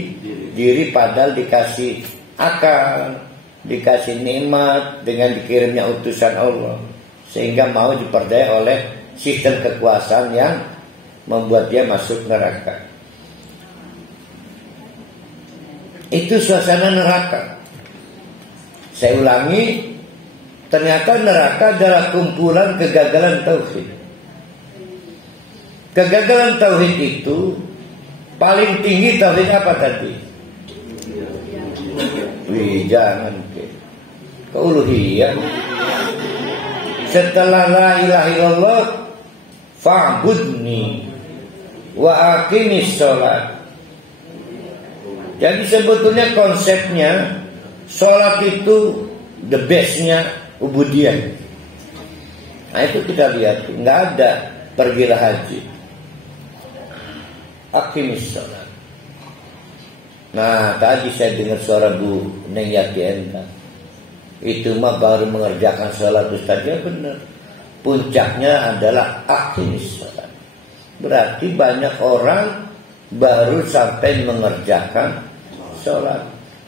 diri, padahal dikasih akal, dikasih nikmat dengan dikirimnya utusan Allah, sehingga mau diperdaya oleh sistem kekuasaan yang membuat dia masuk neraka. Itu suasana neraka. Saya ulangi, ternyata neraka adalah kumpulan kegagalan tauhid. Kegagalan tauhid itu paling tinggi tauhid apa tadi? Wih, jangan keuluhiyah. Setelah la ilaha illallah fa'budni wa aqimis sholat. Jadi sebetulnya konsepnya sholat itu the bestnya ubudiyah. Nah itu kita lihat, nggak ada pergilah haji. Aqimis sholat. Nah tadi saya dengar suara Bu Neng Yati Endang. Itu mah baru mengerjakan sholat Ustaz, ya benar. Puncaknya adalah aqimis sholat. Berarti banyak orang baru sampai mengerjakan sholat.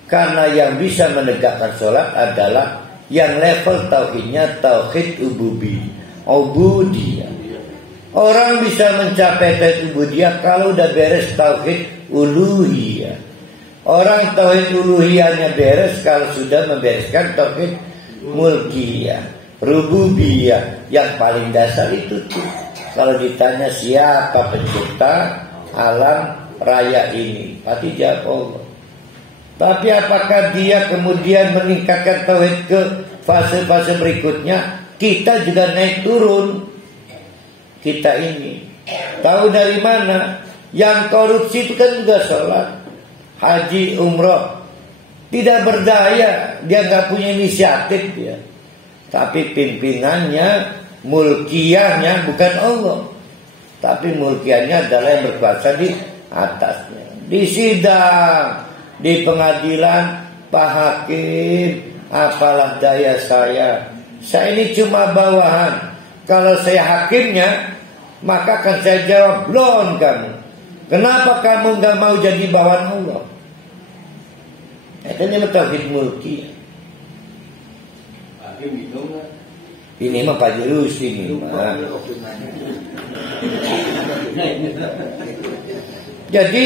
Karena yang bisa menegakkan sholat adalah yang level tauhidnya tauhid ubudiyah. Orang bisa mencapai tauhid ubudiyah kalau udah beres tauhid uluhiyah. Orang tauhid uluhiyahnya beres kalau sudah membereskan tauhid mulkiyah, rububiyah. Yang paling dasar itu tuh. Kalau ditanya siapa pencipta alam raya ini, pasti jawab Allah. Tapi apakah dia kemudian meningkatkan tauhid ke fase-fase berikutnya? Kita juga naik turun. Kita ini tahu dari mana? Yang korupsi itu kan juga sholat, haji, umroh. Tidak berdaya, dia nggak punya inisiatif dia. Tapi pimpinannya, mulkiyahnya bukan Allah, tapi mulkiyahnya adalah yang berkuasa di atasnya. Di sidang, di pengadilan, Pak Hakim, apalah daya saya ini cuma bawahan. Kalau saya hakimnya, maka akan saya jawab, belum kamu. Kenapa kamu gak mau jadi bawahan Allah? Itu namanya tauhid mulki. Ini mah Pak Jerus ini mah. Jadi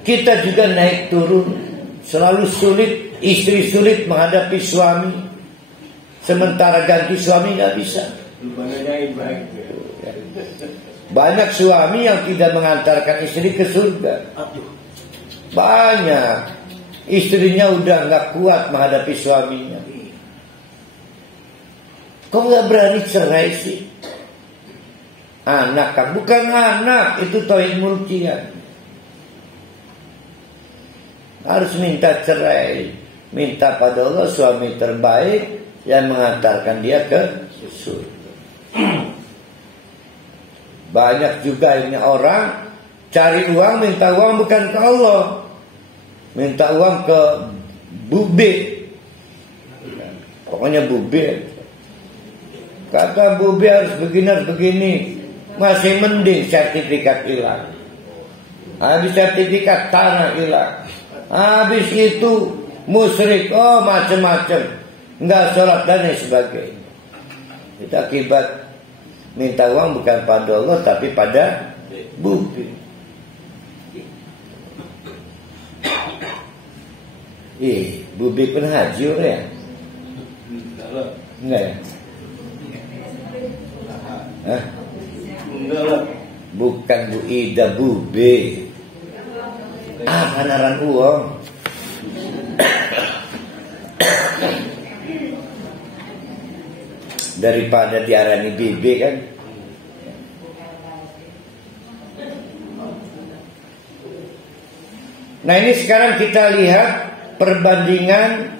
kita juga naik turun. Selalu sulit, istri sulit menghadapi suami, sementara ganti suami gak bisa. Banyak suami yang tidak mengantarkan istri ke surga. Banyak istrinya udah gak kuat menghadapi suaminya. Kok gak berani cerai sih? Anak kan bukan anak, itu tauhid mulkiyah. Harus minta cerai, minta pada Allah suami terbaik yang mengantarkan dia ke surga. Banyak juga ini orang cari uang, minta uang bukan ke Allah, minta uang ke bube. Pokoknya bube. Kata bube harus begini. Masih mending sertifikat hilang. Habis sertifikat tanah hilang. Habis itu musyrik, macam-macam, nggak sholat dan lain sebagainya. Itu akibat minta uang bukan pada Allah tapi pada bukti. Bubi pun haji ya? Enggak ya? Hah? Bukan Bu Ida, Bube. Kanaran uang. Daripada diarani bibi kan. Nah ini sekarang kita lihat perbandingan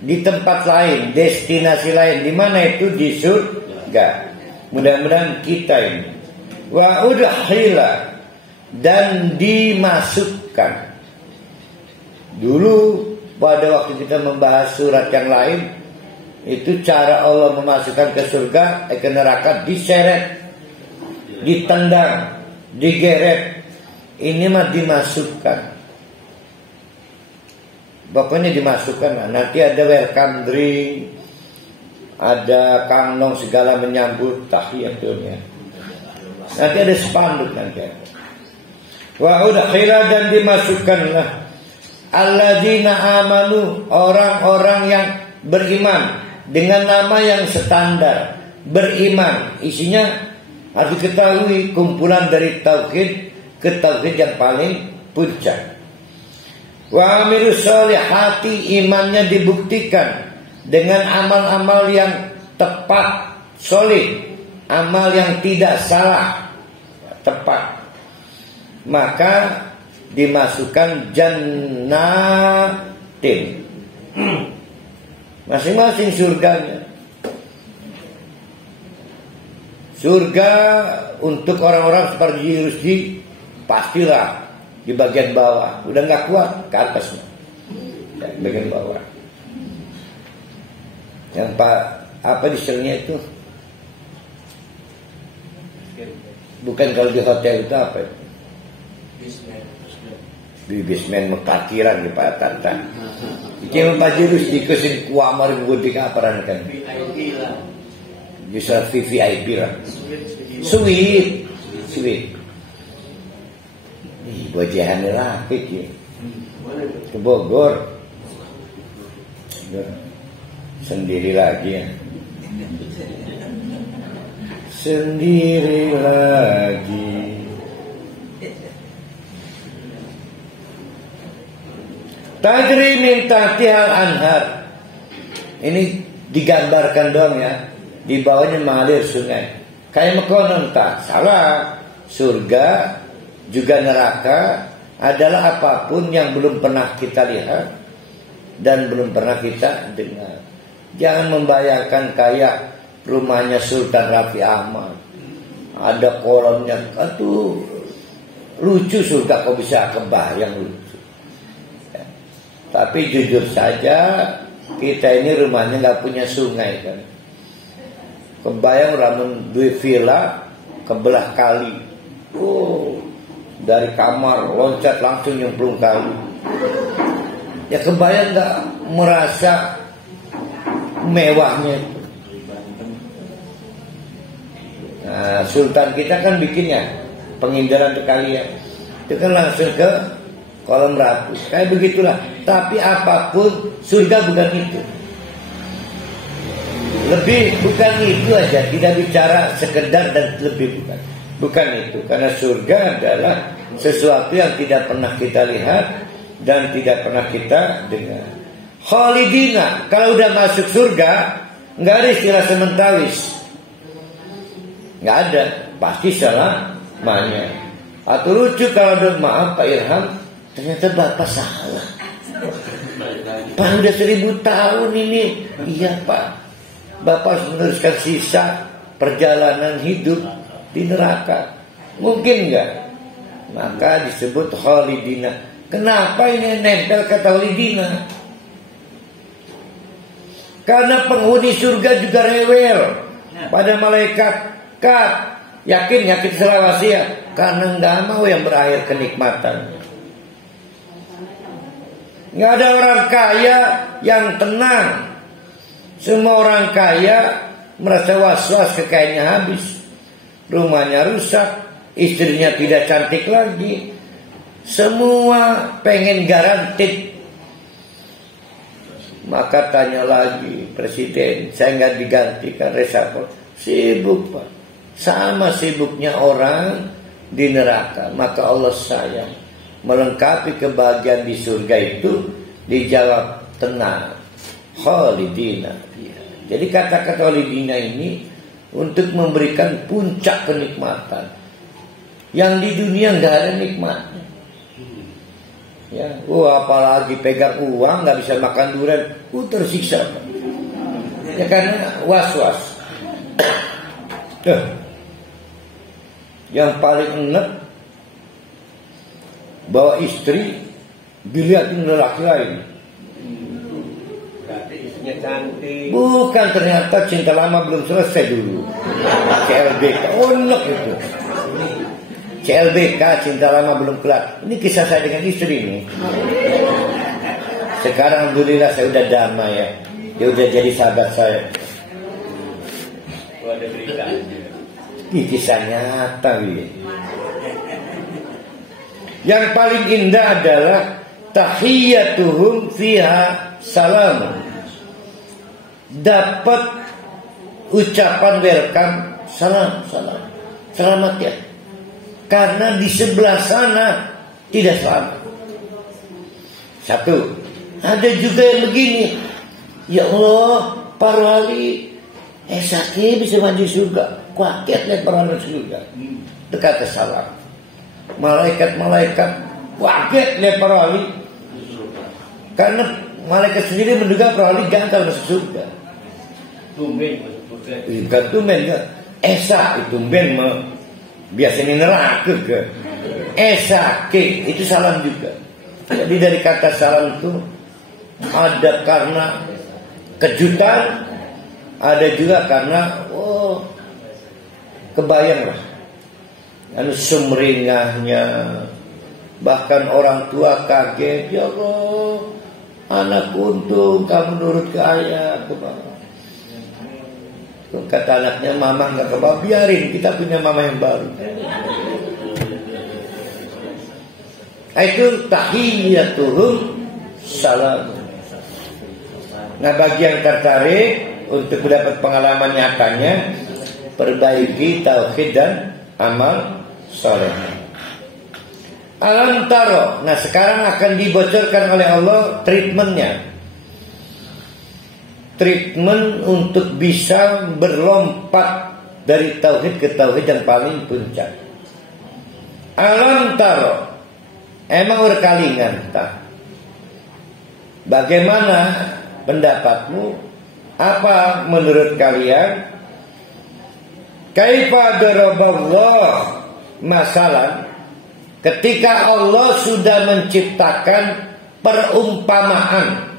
di tempat lain, destinasi lain. Di mana itu? Di surga. Mudah-mudahan kita ini Wa udkhila, dan dimasukkan. Dulu pada waktu kita membahas surat yang lain, itu cara Allah memasukkan ke surga, ke neraka, diseret, ditendang, digeret. Ini mah dimasukkan. Pokoknya dimasukkan. Nanti ada welcome drink, ada kangdong segala menyambut tahiyatnya. Nanti ada spanduk nanti. Wa udkhila, dan dimasukkanlah alladzina amanu, orang-orang yang beriman dengan nama yang standar, beriman. Isinya harus diketahui kumpulan dari tauhid ke tauhid yang paling puncak. Wa amilus solihati, imannya dibuktikan dengan amal-amal yang tepat, solid, amal yang tidak salah, tepat. Maka dimasukkan jannatin, masing-masing surganya. Surga untuk orang-orang seperti Rusdi pastilah di bagian bawah, udah nggak kuat ke atas, bagian bawah. Yang apa istilahnya itu? Bukan kalau di hotel itu apa? Di basement parkiran di Pak Tata. Iki Pak Jirus dikesin kuamar gudik apa kan? Bisa VVIP lah. Sweet. Wajahan lah pikir. Ke Bogor. Sendiri lagi ya. Sendiri lagi. Tajri min tahtihal anhar. Ini digambarkan doang ya. Di bawahnya mengalir sungai. Kayak mekonon tak salah. Surga juga neraka adalah apapun yang belum pernah kita lihat dan belum pernah kita dengar. Jangan membayangkan kayak rumahnya Sultan Raffi Ahmad, ada kolamnya. Aduh, lucu surga, kok bisa kebayang lucu. Tapi jujur saja, kita ini rumahnya nggak punya sungai kan. Kebayang ramen duit villa kebelah kali. Oh, dari kamar loncat langsung nyemplung kali. Ya kebayang nggak merasa mewahnya itu. Nah, Sultan kita kan bikinnya pengindaran ke kalian. Itu kan langsung ke kolam ratu. Kayak begitulah. Tapi apapun surga bukan itu. Lebih bukan itu aja. Tidak bicara sekedar dan lebih bukan. Bukan itu. Karena surga adalah sesuatu yang tidak pernah kita lihat dan tidak pernah kita dengar. Khalidina, kalau udah masuk surga nggak ada istilah sementalis. Nggak ada. Pasti selamanya. Atau lucu kalau ada, maaf Pak Irham, ternyata Bapak salah. Pak udah 1000 tahun ini. Iya Pak, Bapak harus meneruskan sisa perjalanan hidup di neraka. Mungkin enggak? Maka disebut khalidina. Kenapa ini nempel kata khalidina? Karena penghuni surga juga rewel pada malaikat. Yakin selawasia, karena enggak mau yang berakhir kenikmatan. Nggak ada orang kaya yang tenang. Semua orang kaya merasa was-was kekayaannya habis. Rumahnya rusak, istrinya tidak cantik lagi. Semua pengen garanti. Maka tanya lagi presiden, saya nggak digantikan reshuffle. Sibuk Pak. Sama sibuknya orang di neraka. Maka Allah sayang. Melengkapi kebahagiaan di surga itu dijawab tenang, khalidina. Jadi kata-kata khalidina ini untuk memberikan puncak kenikmatan yang di dunia nggak ada nikmatnya. Ya, apalagi pegang uang nggak bisa makan durian, tersiksa. Ya karena was-was. Yang paling enak bawa istri dilihatin lelaki lain. Berarti istrinya cantik. Bukan, ternyata cinta lama belum selesai dulu. CLBK, enak itu. CLBK, cinta lama belum kelar. Ini kisah saya dengan istri ini. Sekarang alhamdulillah saya udah damai ya. Dia udah jadi sahabat saya. Kalau ada beritanya. Ini kisah nyata ya. Yang paling indah adalah tahiyyatuhum fiha salam. Dapat ucapan welcome, salam, salam. Selamat ya. Karena di sebelah sana tidak selamat. Satu. Ada juga yang begini. Ya Allah, para wali sakit bisa maju surga. Kaget lihat para wali surga. Dekat salam. Malaikat-malaikat kaget lihat para wali. Karena malaikat sendiri menduga para wali gagal masuk surga. Tumben masuk surga. Bukan tumben ya. Esa itu tumben biasanya neraka ke. Esa ke itu salam juga. Jadi dari kata salam itu ada karena kejutan, ada juga karena kebayang lah, sumringahnya, bahkan orang tua kaget, ya Allah, anak untung kamu nurut ke ayah, kata anaknya, mama nggak kebawa, biarin kita punya mama yang baru. Itu tahiyyatuhum salam. Nah, bagi yang tertarik untuk mendapat pengalaman nyatanya, perbaiki tauhid dan amal saleh. Alam taro. Nah, sekarang akan dibocorkan oleh Allah treatmentnya. Treatment untuk bisa berlompat dari tauhid ke tauhid yang paling puncak. Alam taro. Emang berkalingan tak? Bagaimana pendapatmu? Apa menurut kalian? Kaifa daraballah masalan, ketika Allah sudah menciptakan perumpamaan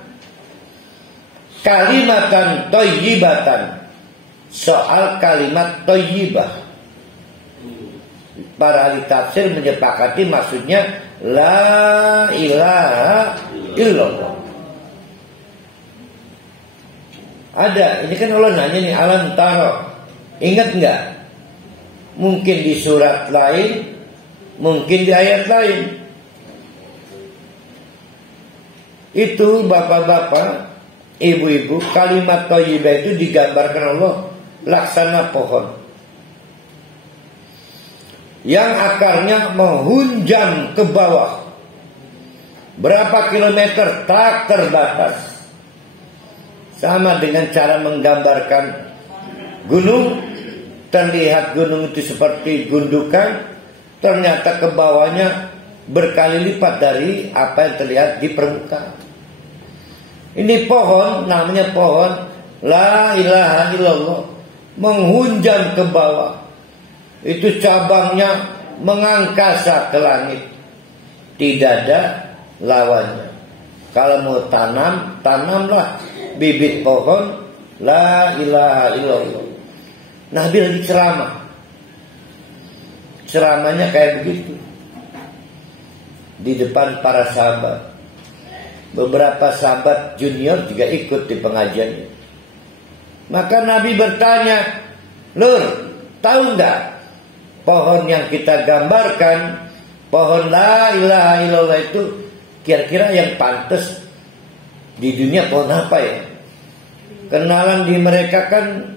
kalimatan thayyibatan, soal kalimat thayyibah. Para ahli tafsir menyepakati maksudnya la ilaha illallah. Ada, ini kan Allah nanya nih, alam taro. Ingat enggak? Mungkin di surat lain, mungkin di ayat lain. Itu bapak-bapak, ibu-ibu, kalimat thayyibah itu digambarkan Allah laksana pohon yang akarnya menghunjam ke bawah. Berapa kilometer tak terbatas. Sama dengan cara menggambarkan gunung. Terlihat gunung itu seperti gundukan, ternyata ke bawahnya berkali lipat dari apa yang terlihat di permukaan. Ini pohon, namanya pohon la ilaha illallah, menghunjam ke bawah. Itu cabangnya mengangkasa ke langit. Tidak ada lawannya. Kalau mau tanam, tanamlah bibit pohon la ilaha illallah. Nabi lagi ceramah. Ceramahnya kayak begitu. Di depan para sahabat. Beberapa sahabat junior juga ikut di pengajiannya. Maka Nabi bertanya, "Lur, tahu enggak pohon yang kita gambarkan, pohon la ilaha illallah itu kira-kira yang pantas di dunia pohon apa ya?" Kenalan di mereka kan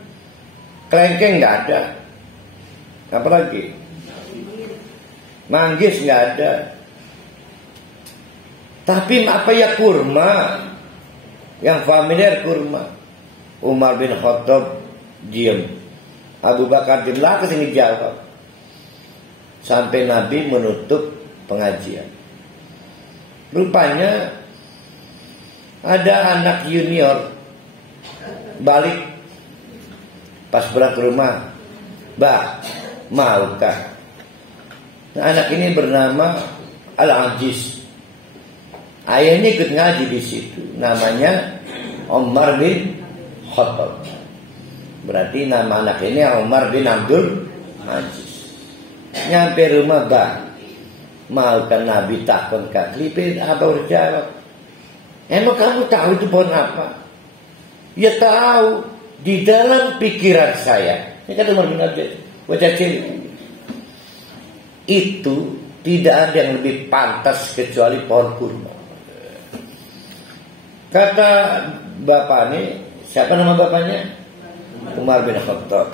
kelengkeng nggak ada, apalagi manggis nggak ada. Tapi apa ya kurma, yang familiar kurma. Umar bin Khattab diam, Abu Bakar diam kesini jawab. Sampai Nabi menutup pengajian. Rupanya ada anak junior balik pas pulang ke rumah, "Bah, maukah Nah, anak ini bernama Al-Ajiz. Ayahnya ikut ngaji di situ. Namanya Umar bin Khattab. Berarti nama anak ini Umar bin Abdul Aziz. Nyampe rumah mau kan Nabi takon Kak Klipin, apa berjawab? Emang kamu tahu itu pohon apa? Ya tahu. Di dalam pikiran saya. Ini kata Umar bin Abdul Aziz. Itu tidak ada yang lebih pantas kecuali pohon kurma. Kata bapak ini, siapa nama bapaknya? Umar bin Khattab.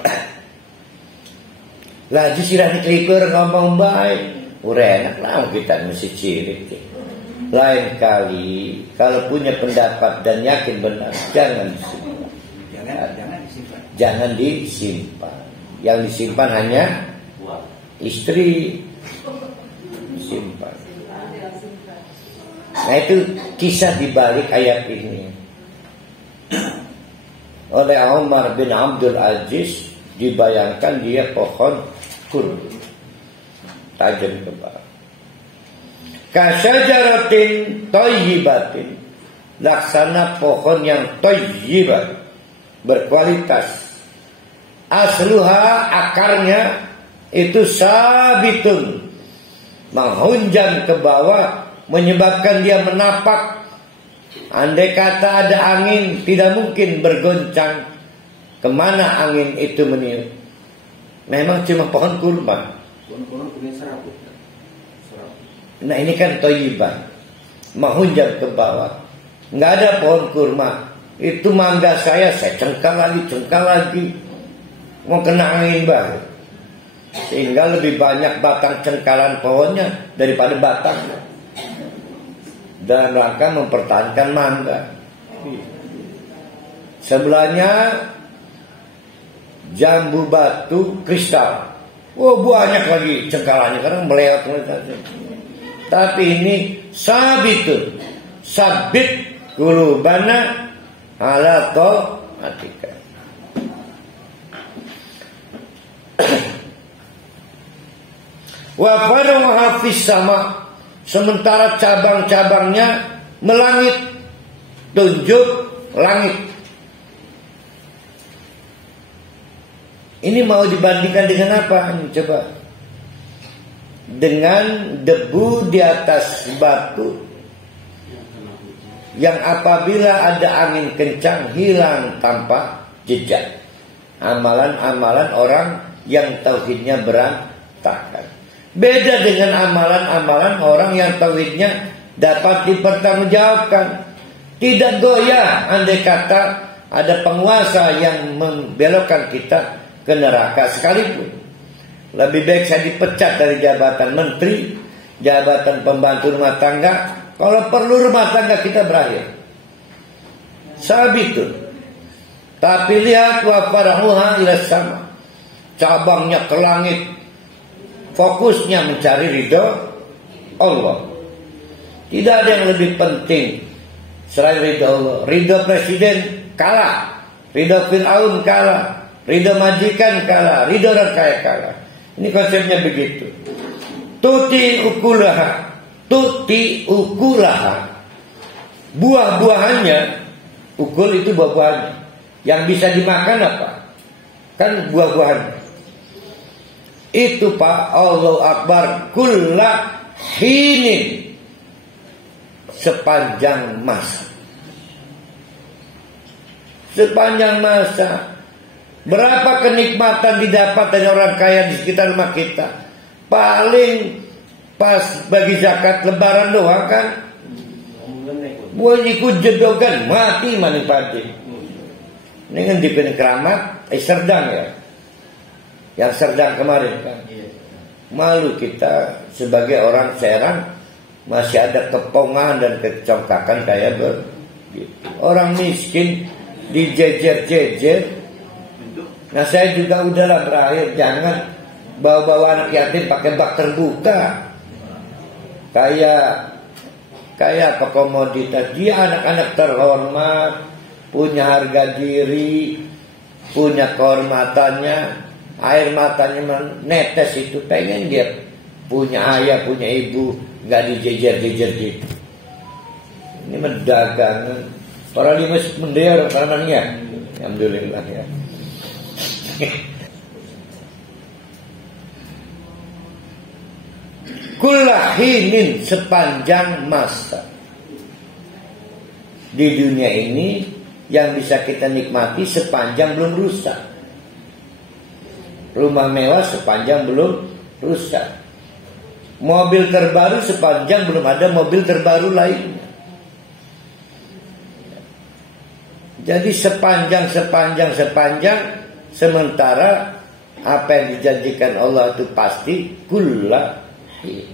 Lagi sirah dikelikur ngomong baik. Udah enak lah kita mesti cirit. Lain kali kalau punya pendapat dan yakin benar, jangan disimpan. Jangan disimpan. Yang disimpan hanya istri. Simpan. Nah, itu kisah dibalik ayat ini. Oleh Umar bin Abdul Aziz dibayangkan dia pohon kurma, tajam ke bawah. Kasyajaratin thayyibatin, laksana pohon yang thayyibat, berkualitas. Asluha, akarnya itu sabitun, menghunjam ke bawah, menyebabkan dia menapak. Andai kata ada angin, tidak mungkin bergoncang. Kemana angin itu meniup? Memang cuma pohon kurma. Pohon punya serabut. Nah, ini kan thayyibah, menghunjam ke bawah. Nggak ada pohon kurma. Itu mangga saya cengkal lagi. Mau kena angin baru. Sehingga lebih banyak batang cengkalan pohonnya daripada batangnya, dalam rangka mempertahankan mangga. Sebelahnya jambu batu kristal. Oh, banyak lagi cengkalannya karena meleot. Tapi ini sabit kulubana ala taatika. Wa faruha fis sama, sementara cabang-cabangnya melangit, tunjuk langit. Ini mau dibandingkan dengan apa? Coba. Dengan debu di atas batu yang apabila ada angin kencang hilang tanpa jejak. Amalan-amalan orang yang tauhidnya berantakan. Beda dengan amalan-amalan orang yang tauhidnya dapat dipertanggungjawabkan. Tidak goyah andai kata ada penguasa yang membelokkan kita ke neraka sekalipun. Lebih baik saya dipecat dari jabatan menteri, jabatan pembantu rumah tangga. Kalau perlu rumah tangga kita berakhir. Sabitun. Tapi lihat wa farahuha ila sama. Cabangnya ke langit. Fokusnya mencari ridho Allah. Tidak ada yang lebih penting selain ridho Allah. Ridho presiden kalah, ridho Fir'aun kalah, ridho majikan kalah, ridho orang kaya kalah. Ini konsepnya begitu. Tuti ukulaha. Buah-buahannya, ukul itu buah-buahannya. Yang bisa dimakan apa? Kan buah-buahannya. Itu Pak, Allahu Akbar, kulla hinin, sepanjang masa. Sepanjang masa. Berapa kenikmatan didapat dari orang kaya di sekitar rumah kita? Paling pas bagi zakat lebaran doang kan. Buat ikut jedogan mati manipati. Ini kan dipilih keramat, Serdang ya. Yang Serdang kemarin kan. Malu kita sebagai orang Serang masih ada kepongan dan kecongkakan kayak begitu. Orang miskin dijejer-jejer. Nah, saya juga udahlah berakhir, jangan bawa-bawa anak yatim pakai bak terbuka. Kayak apa komoditas. Dia anak-anak terhormat, punya harga diri, punya kehormatannya. Air matanya menetes itu, pengen dia punya ayah, punya ibu, nggak dijejer-jejer gitu. Ini mendagangan. Para limas mendear namanya. Alhamdulillah ya. Kullahinin, sepanjang masa. Di dunia ini yang bisa kita nikmati sepanjang belum rusak. Rumah mewah sepanjang belum rusak. Mobil terbaru sepanjang belum ada mobil terbaru lainnya. Jadi sepanjang sementara apa yang dijanjikan Allah itu pasti kullahin,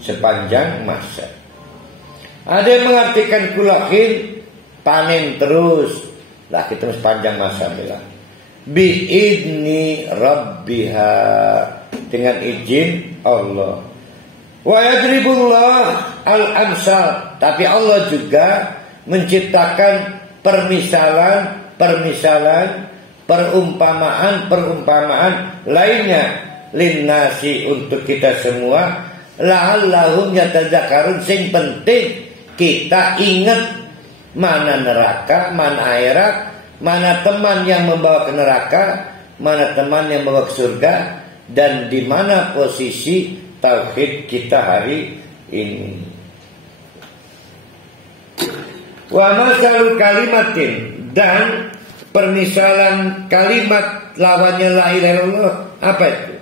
sepanjang masa. Ada yang mengartikan kullahin panen terus. Lah kita sepanjang masa bilang biidni rabbiha, dengan izin Allah. Wa yadribullah al-amsal, tapi Allah juga menciptakan perumpamaan lainnya linnasi, untuk kita semua, la'allahum yatadzakkarun, sing penting kita ingat mana neraka, mana akhirat, mana teman yang membawa ke neraka, mana teman yang membawa ke surga, dan di mana posisi tauhid kita hari ini. Wa masalul kalimatin, dan permisalan kalimat lawannya la ilaha illallah. Apa itu?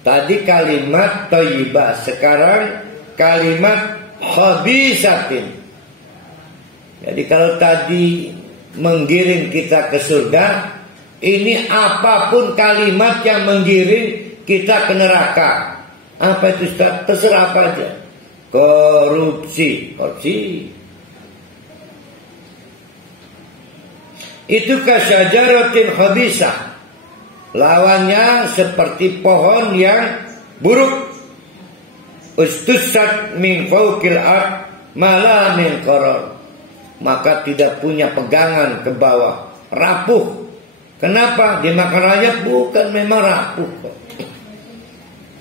Tadi kalimat thayyibah, sekarang kalimat khabisatin. Jadi kalau tadi menggiring kita ke surga, ini apapun kalimat yang menggiring kita ke neraka. Apa itu Ustaz? Terserah apa aja. Korupsi. Itu kasyajaratin khabisah, lawannya seperti pohon yang buruk. Ustussat min fawqil ard mala min qarar, maka tidak punya pegangan ke bawah, rapuh. Kenapa? Dimakan rayap? Bukan, memang rapuh.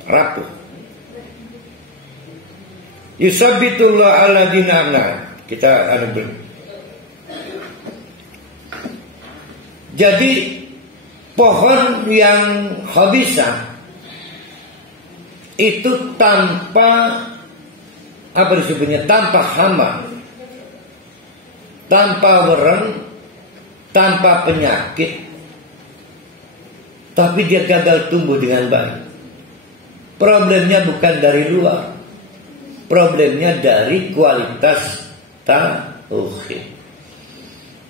Rapuh. Yusabbitullah alladhina amanu. Kita jadi pohon yang khabisah itu tanpa apa disebutnya, tanpa hama, tanpa wereng, tanpa penyakit, tapi dia gagal tumbuh dengan baik. Problemnya bukan dari luar, problemnya dari kualitas tauhid.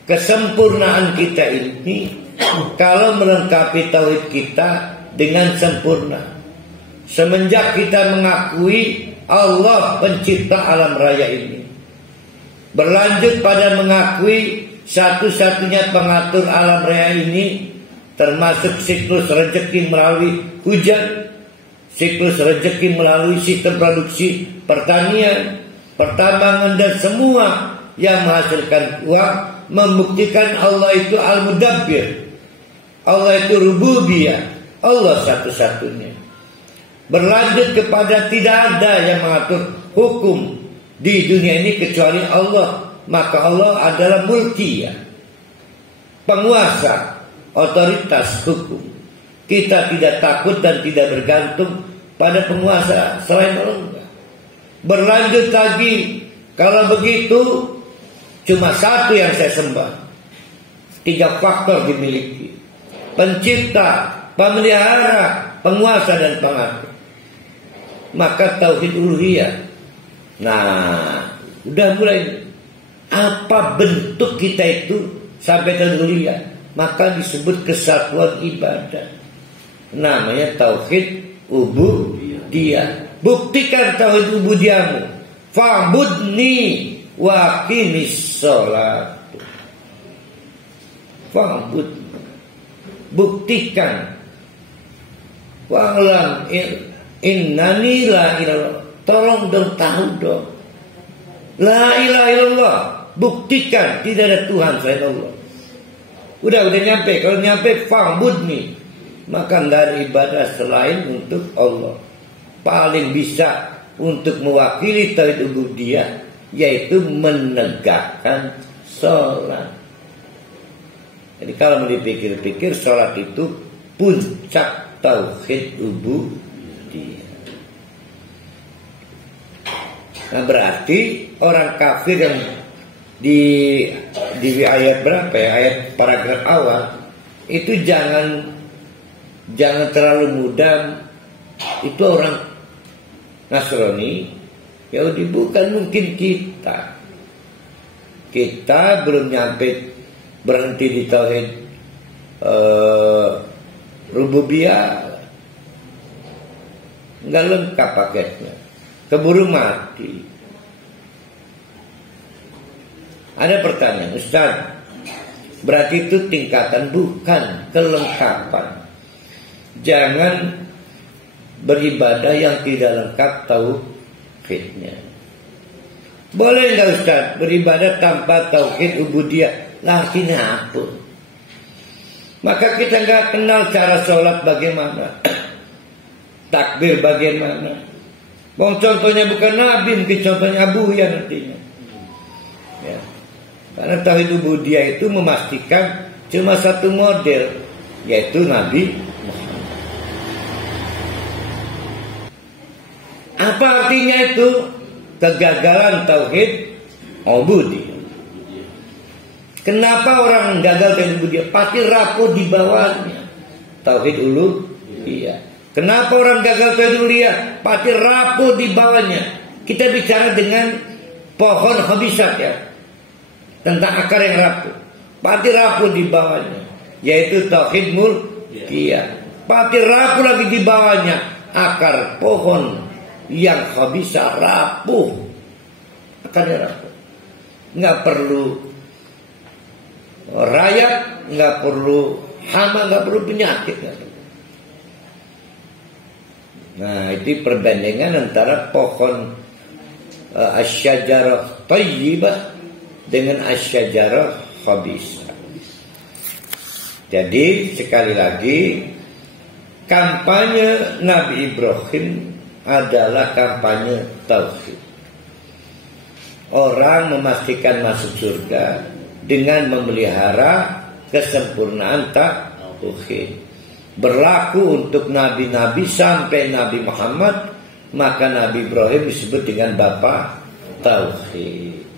Kesempurnaan kita ini kalau melengkapi tauhid kita dengan sempurna. Semenjak kita mengakui Allah pencipta alam raya ini, berlanjut pada mengakui satu-satunya pengatur alam raya ini, termasuk siklus rezeki melalui hujan, siklus rezeki melalui sistem produksi pertanian, pertambangan, dan semua yang menghasilkan uang, membuktikan Allah itu al-mudabbir, Allah itu rububiyah, Allah satu-satunya. Berlanjut kepada tidak ada yang mengatur hukum di dunia ini kecuali Allah, maka Allah adalah mulkiyah, penguasa, otoritas hukum. Kita tidak takut dan tidak bergantung pada penguasa selain Allah. Berlanjut lagi, kalau begitu cuma satu yang saya sembah. 3 faktor dimiliki: pencipta, pemelihara, penguasa, dan pengatur. Maka tauhid uluhiyah. Nah, udah mulai. Apa bentuk kita itu sampai tauhid uluhiyah? Maka disebut kesatuan ibadah. Namanya tauhid ubudiyah. Buktikan tauhid ubudiyahmu. Fa'budni wa aqimis sholat. Fa'bud, buktikan. Wa'lam innani la ilallah. Tolong dong, tahu dong. La ilaha illallah. Buktikan tidak ada Tuhan selain Allah. Udah nyampe. Kalau nyampe fa'budni maka nggak ada ibadah selain untuk Allah. Paling bisa untuk mewakili tauhid ubudiyah yaitu menegakkan sholat. Jadi kalau dipikir-pikir, sholat itu puncak tauhid ubudiyah. Nah berarti orang kafir yang di ayat berapa ya, ayat paragraf awal itu jangan terlalu mudah. Itu orang Nasrani, Yahudi, bukan mungkin kita belum nyampe berhenti di tauhid rububiyah, nggak lengkap paketnya, keburu mati. Ada pertanyaan, Ustaz, berarti itu tingkatan, bukan kelengkapan. Jangan beribadah yang tidak lengkap tauhidnya. Boleh nggak Ustaz beribadah tanpa tauhid ubudiyah? Artinya apa? Maka kita nggak kenal cara sholat bagaimana, takbir bagaimana. Contohnya bukan Nabi, mungkin contohnya Abuya nantinya. Ya. Karena tauhid ubudiyah itu memastikan cuma satu model, yaitu Nabi Muhammad. Apa artinya itu? Kegagalan tauhid ubudiyah. Kenapa orang gagal tauhid ubudiyah? Pasti rapuh di bawahnya tauhid uluhiyah. Kenapa orang gagal tauhid uluhiyah? Pasti rapuh di bawahnya. Kita bicara dengan pohon khabisat ya, tentang akar yang rapuh. Pasti rapuh di bawahnya, yaitu tauhid mulkiyah. Pasti rapuh lagi di bawahnya akar pohon yang khabisat, rapuh. Akarnya rapuh. Nggak perlu rayap, nggak perlu hama, nggak perlu penyakit. Nah, itu perbandingan antara pohon asyajarah thayyibah dengan asyajarah khabisah. Jadi sekali lagi, kampanye Nabi Ibrahim adalah kampanye tauhid. Orang memastikan masuk surga dengan memelihara kesempurnaan tauhid. Berlaku untuk nabi-nabi sampai Nabi Muhammad, maka Nabi Ibrahim disebut dengan Bapak Tauhid.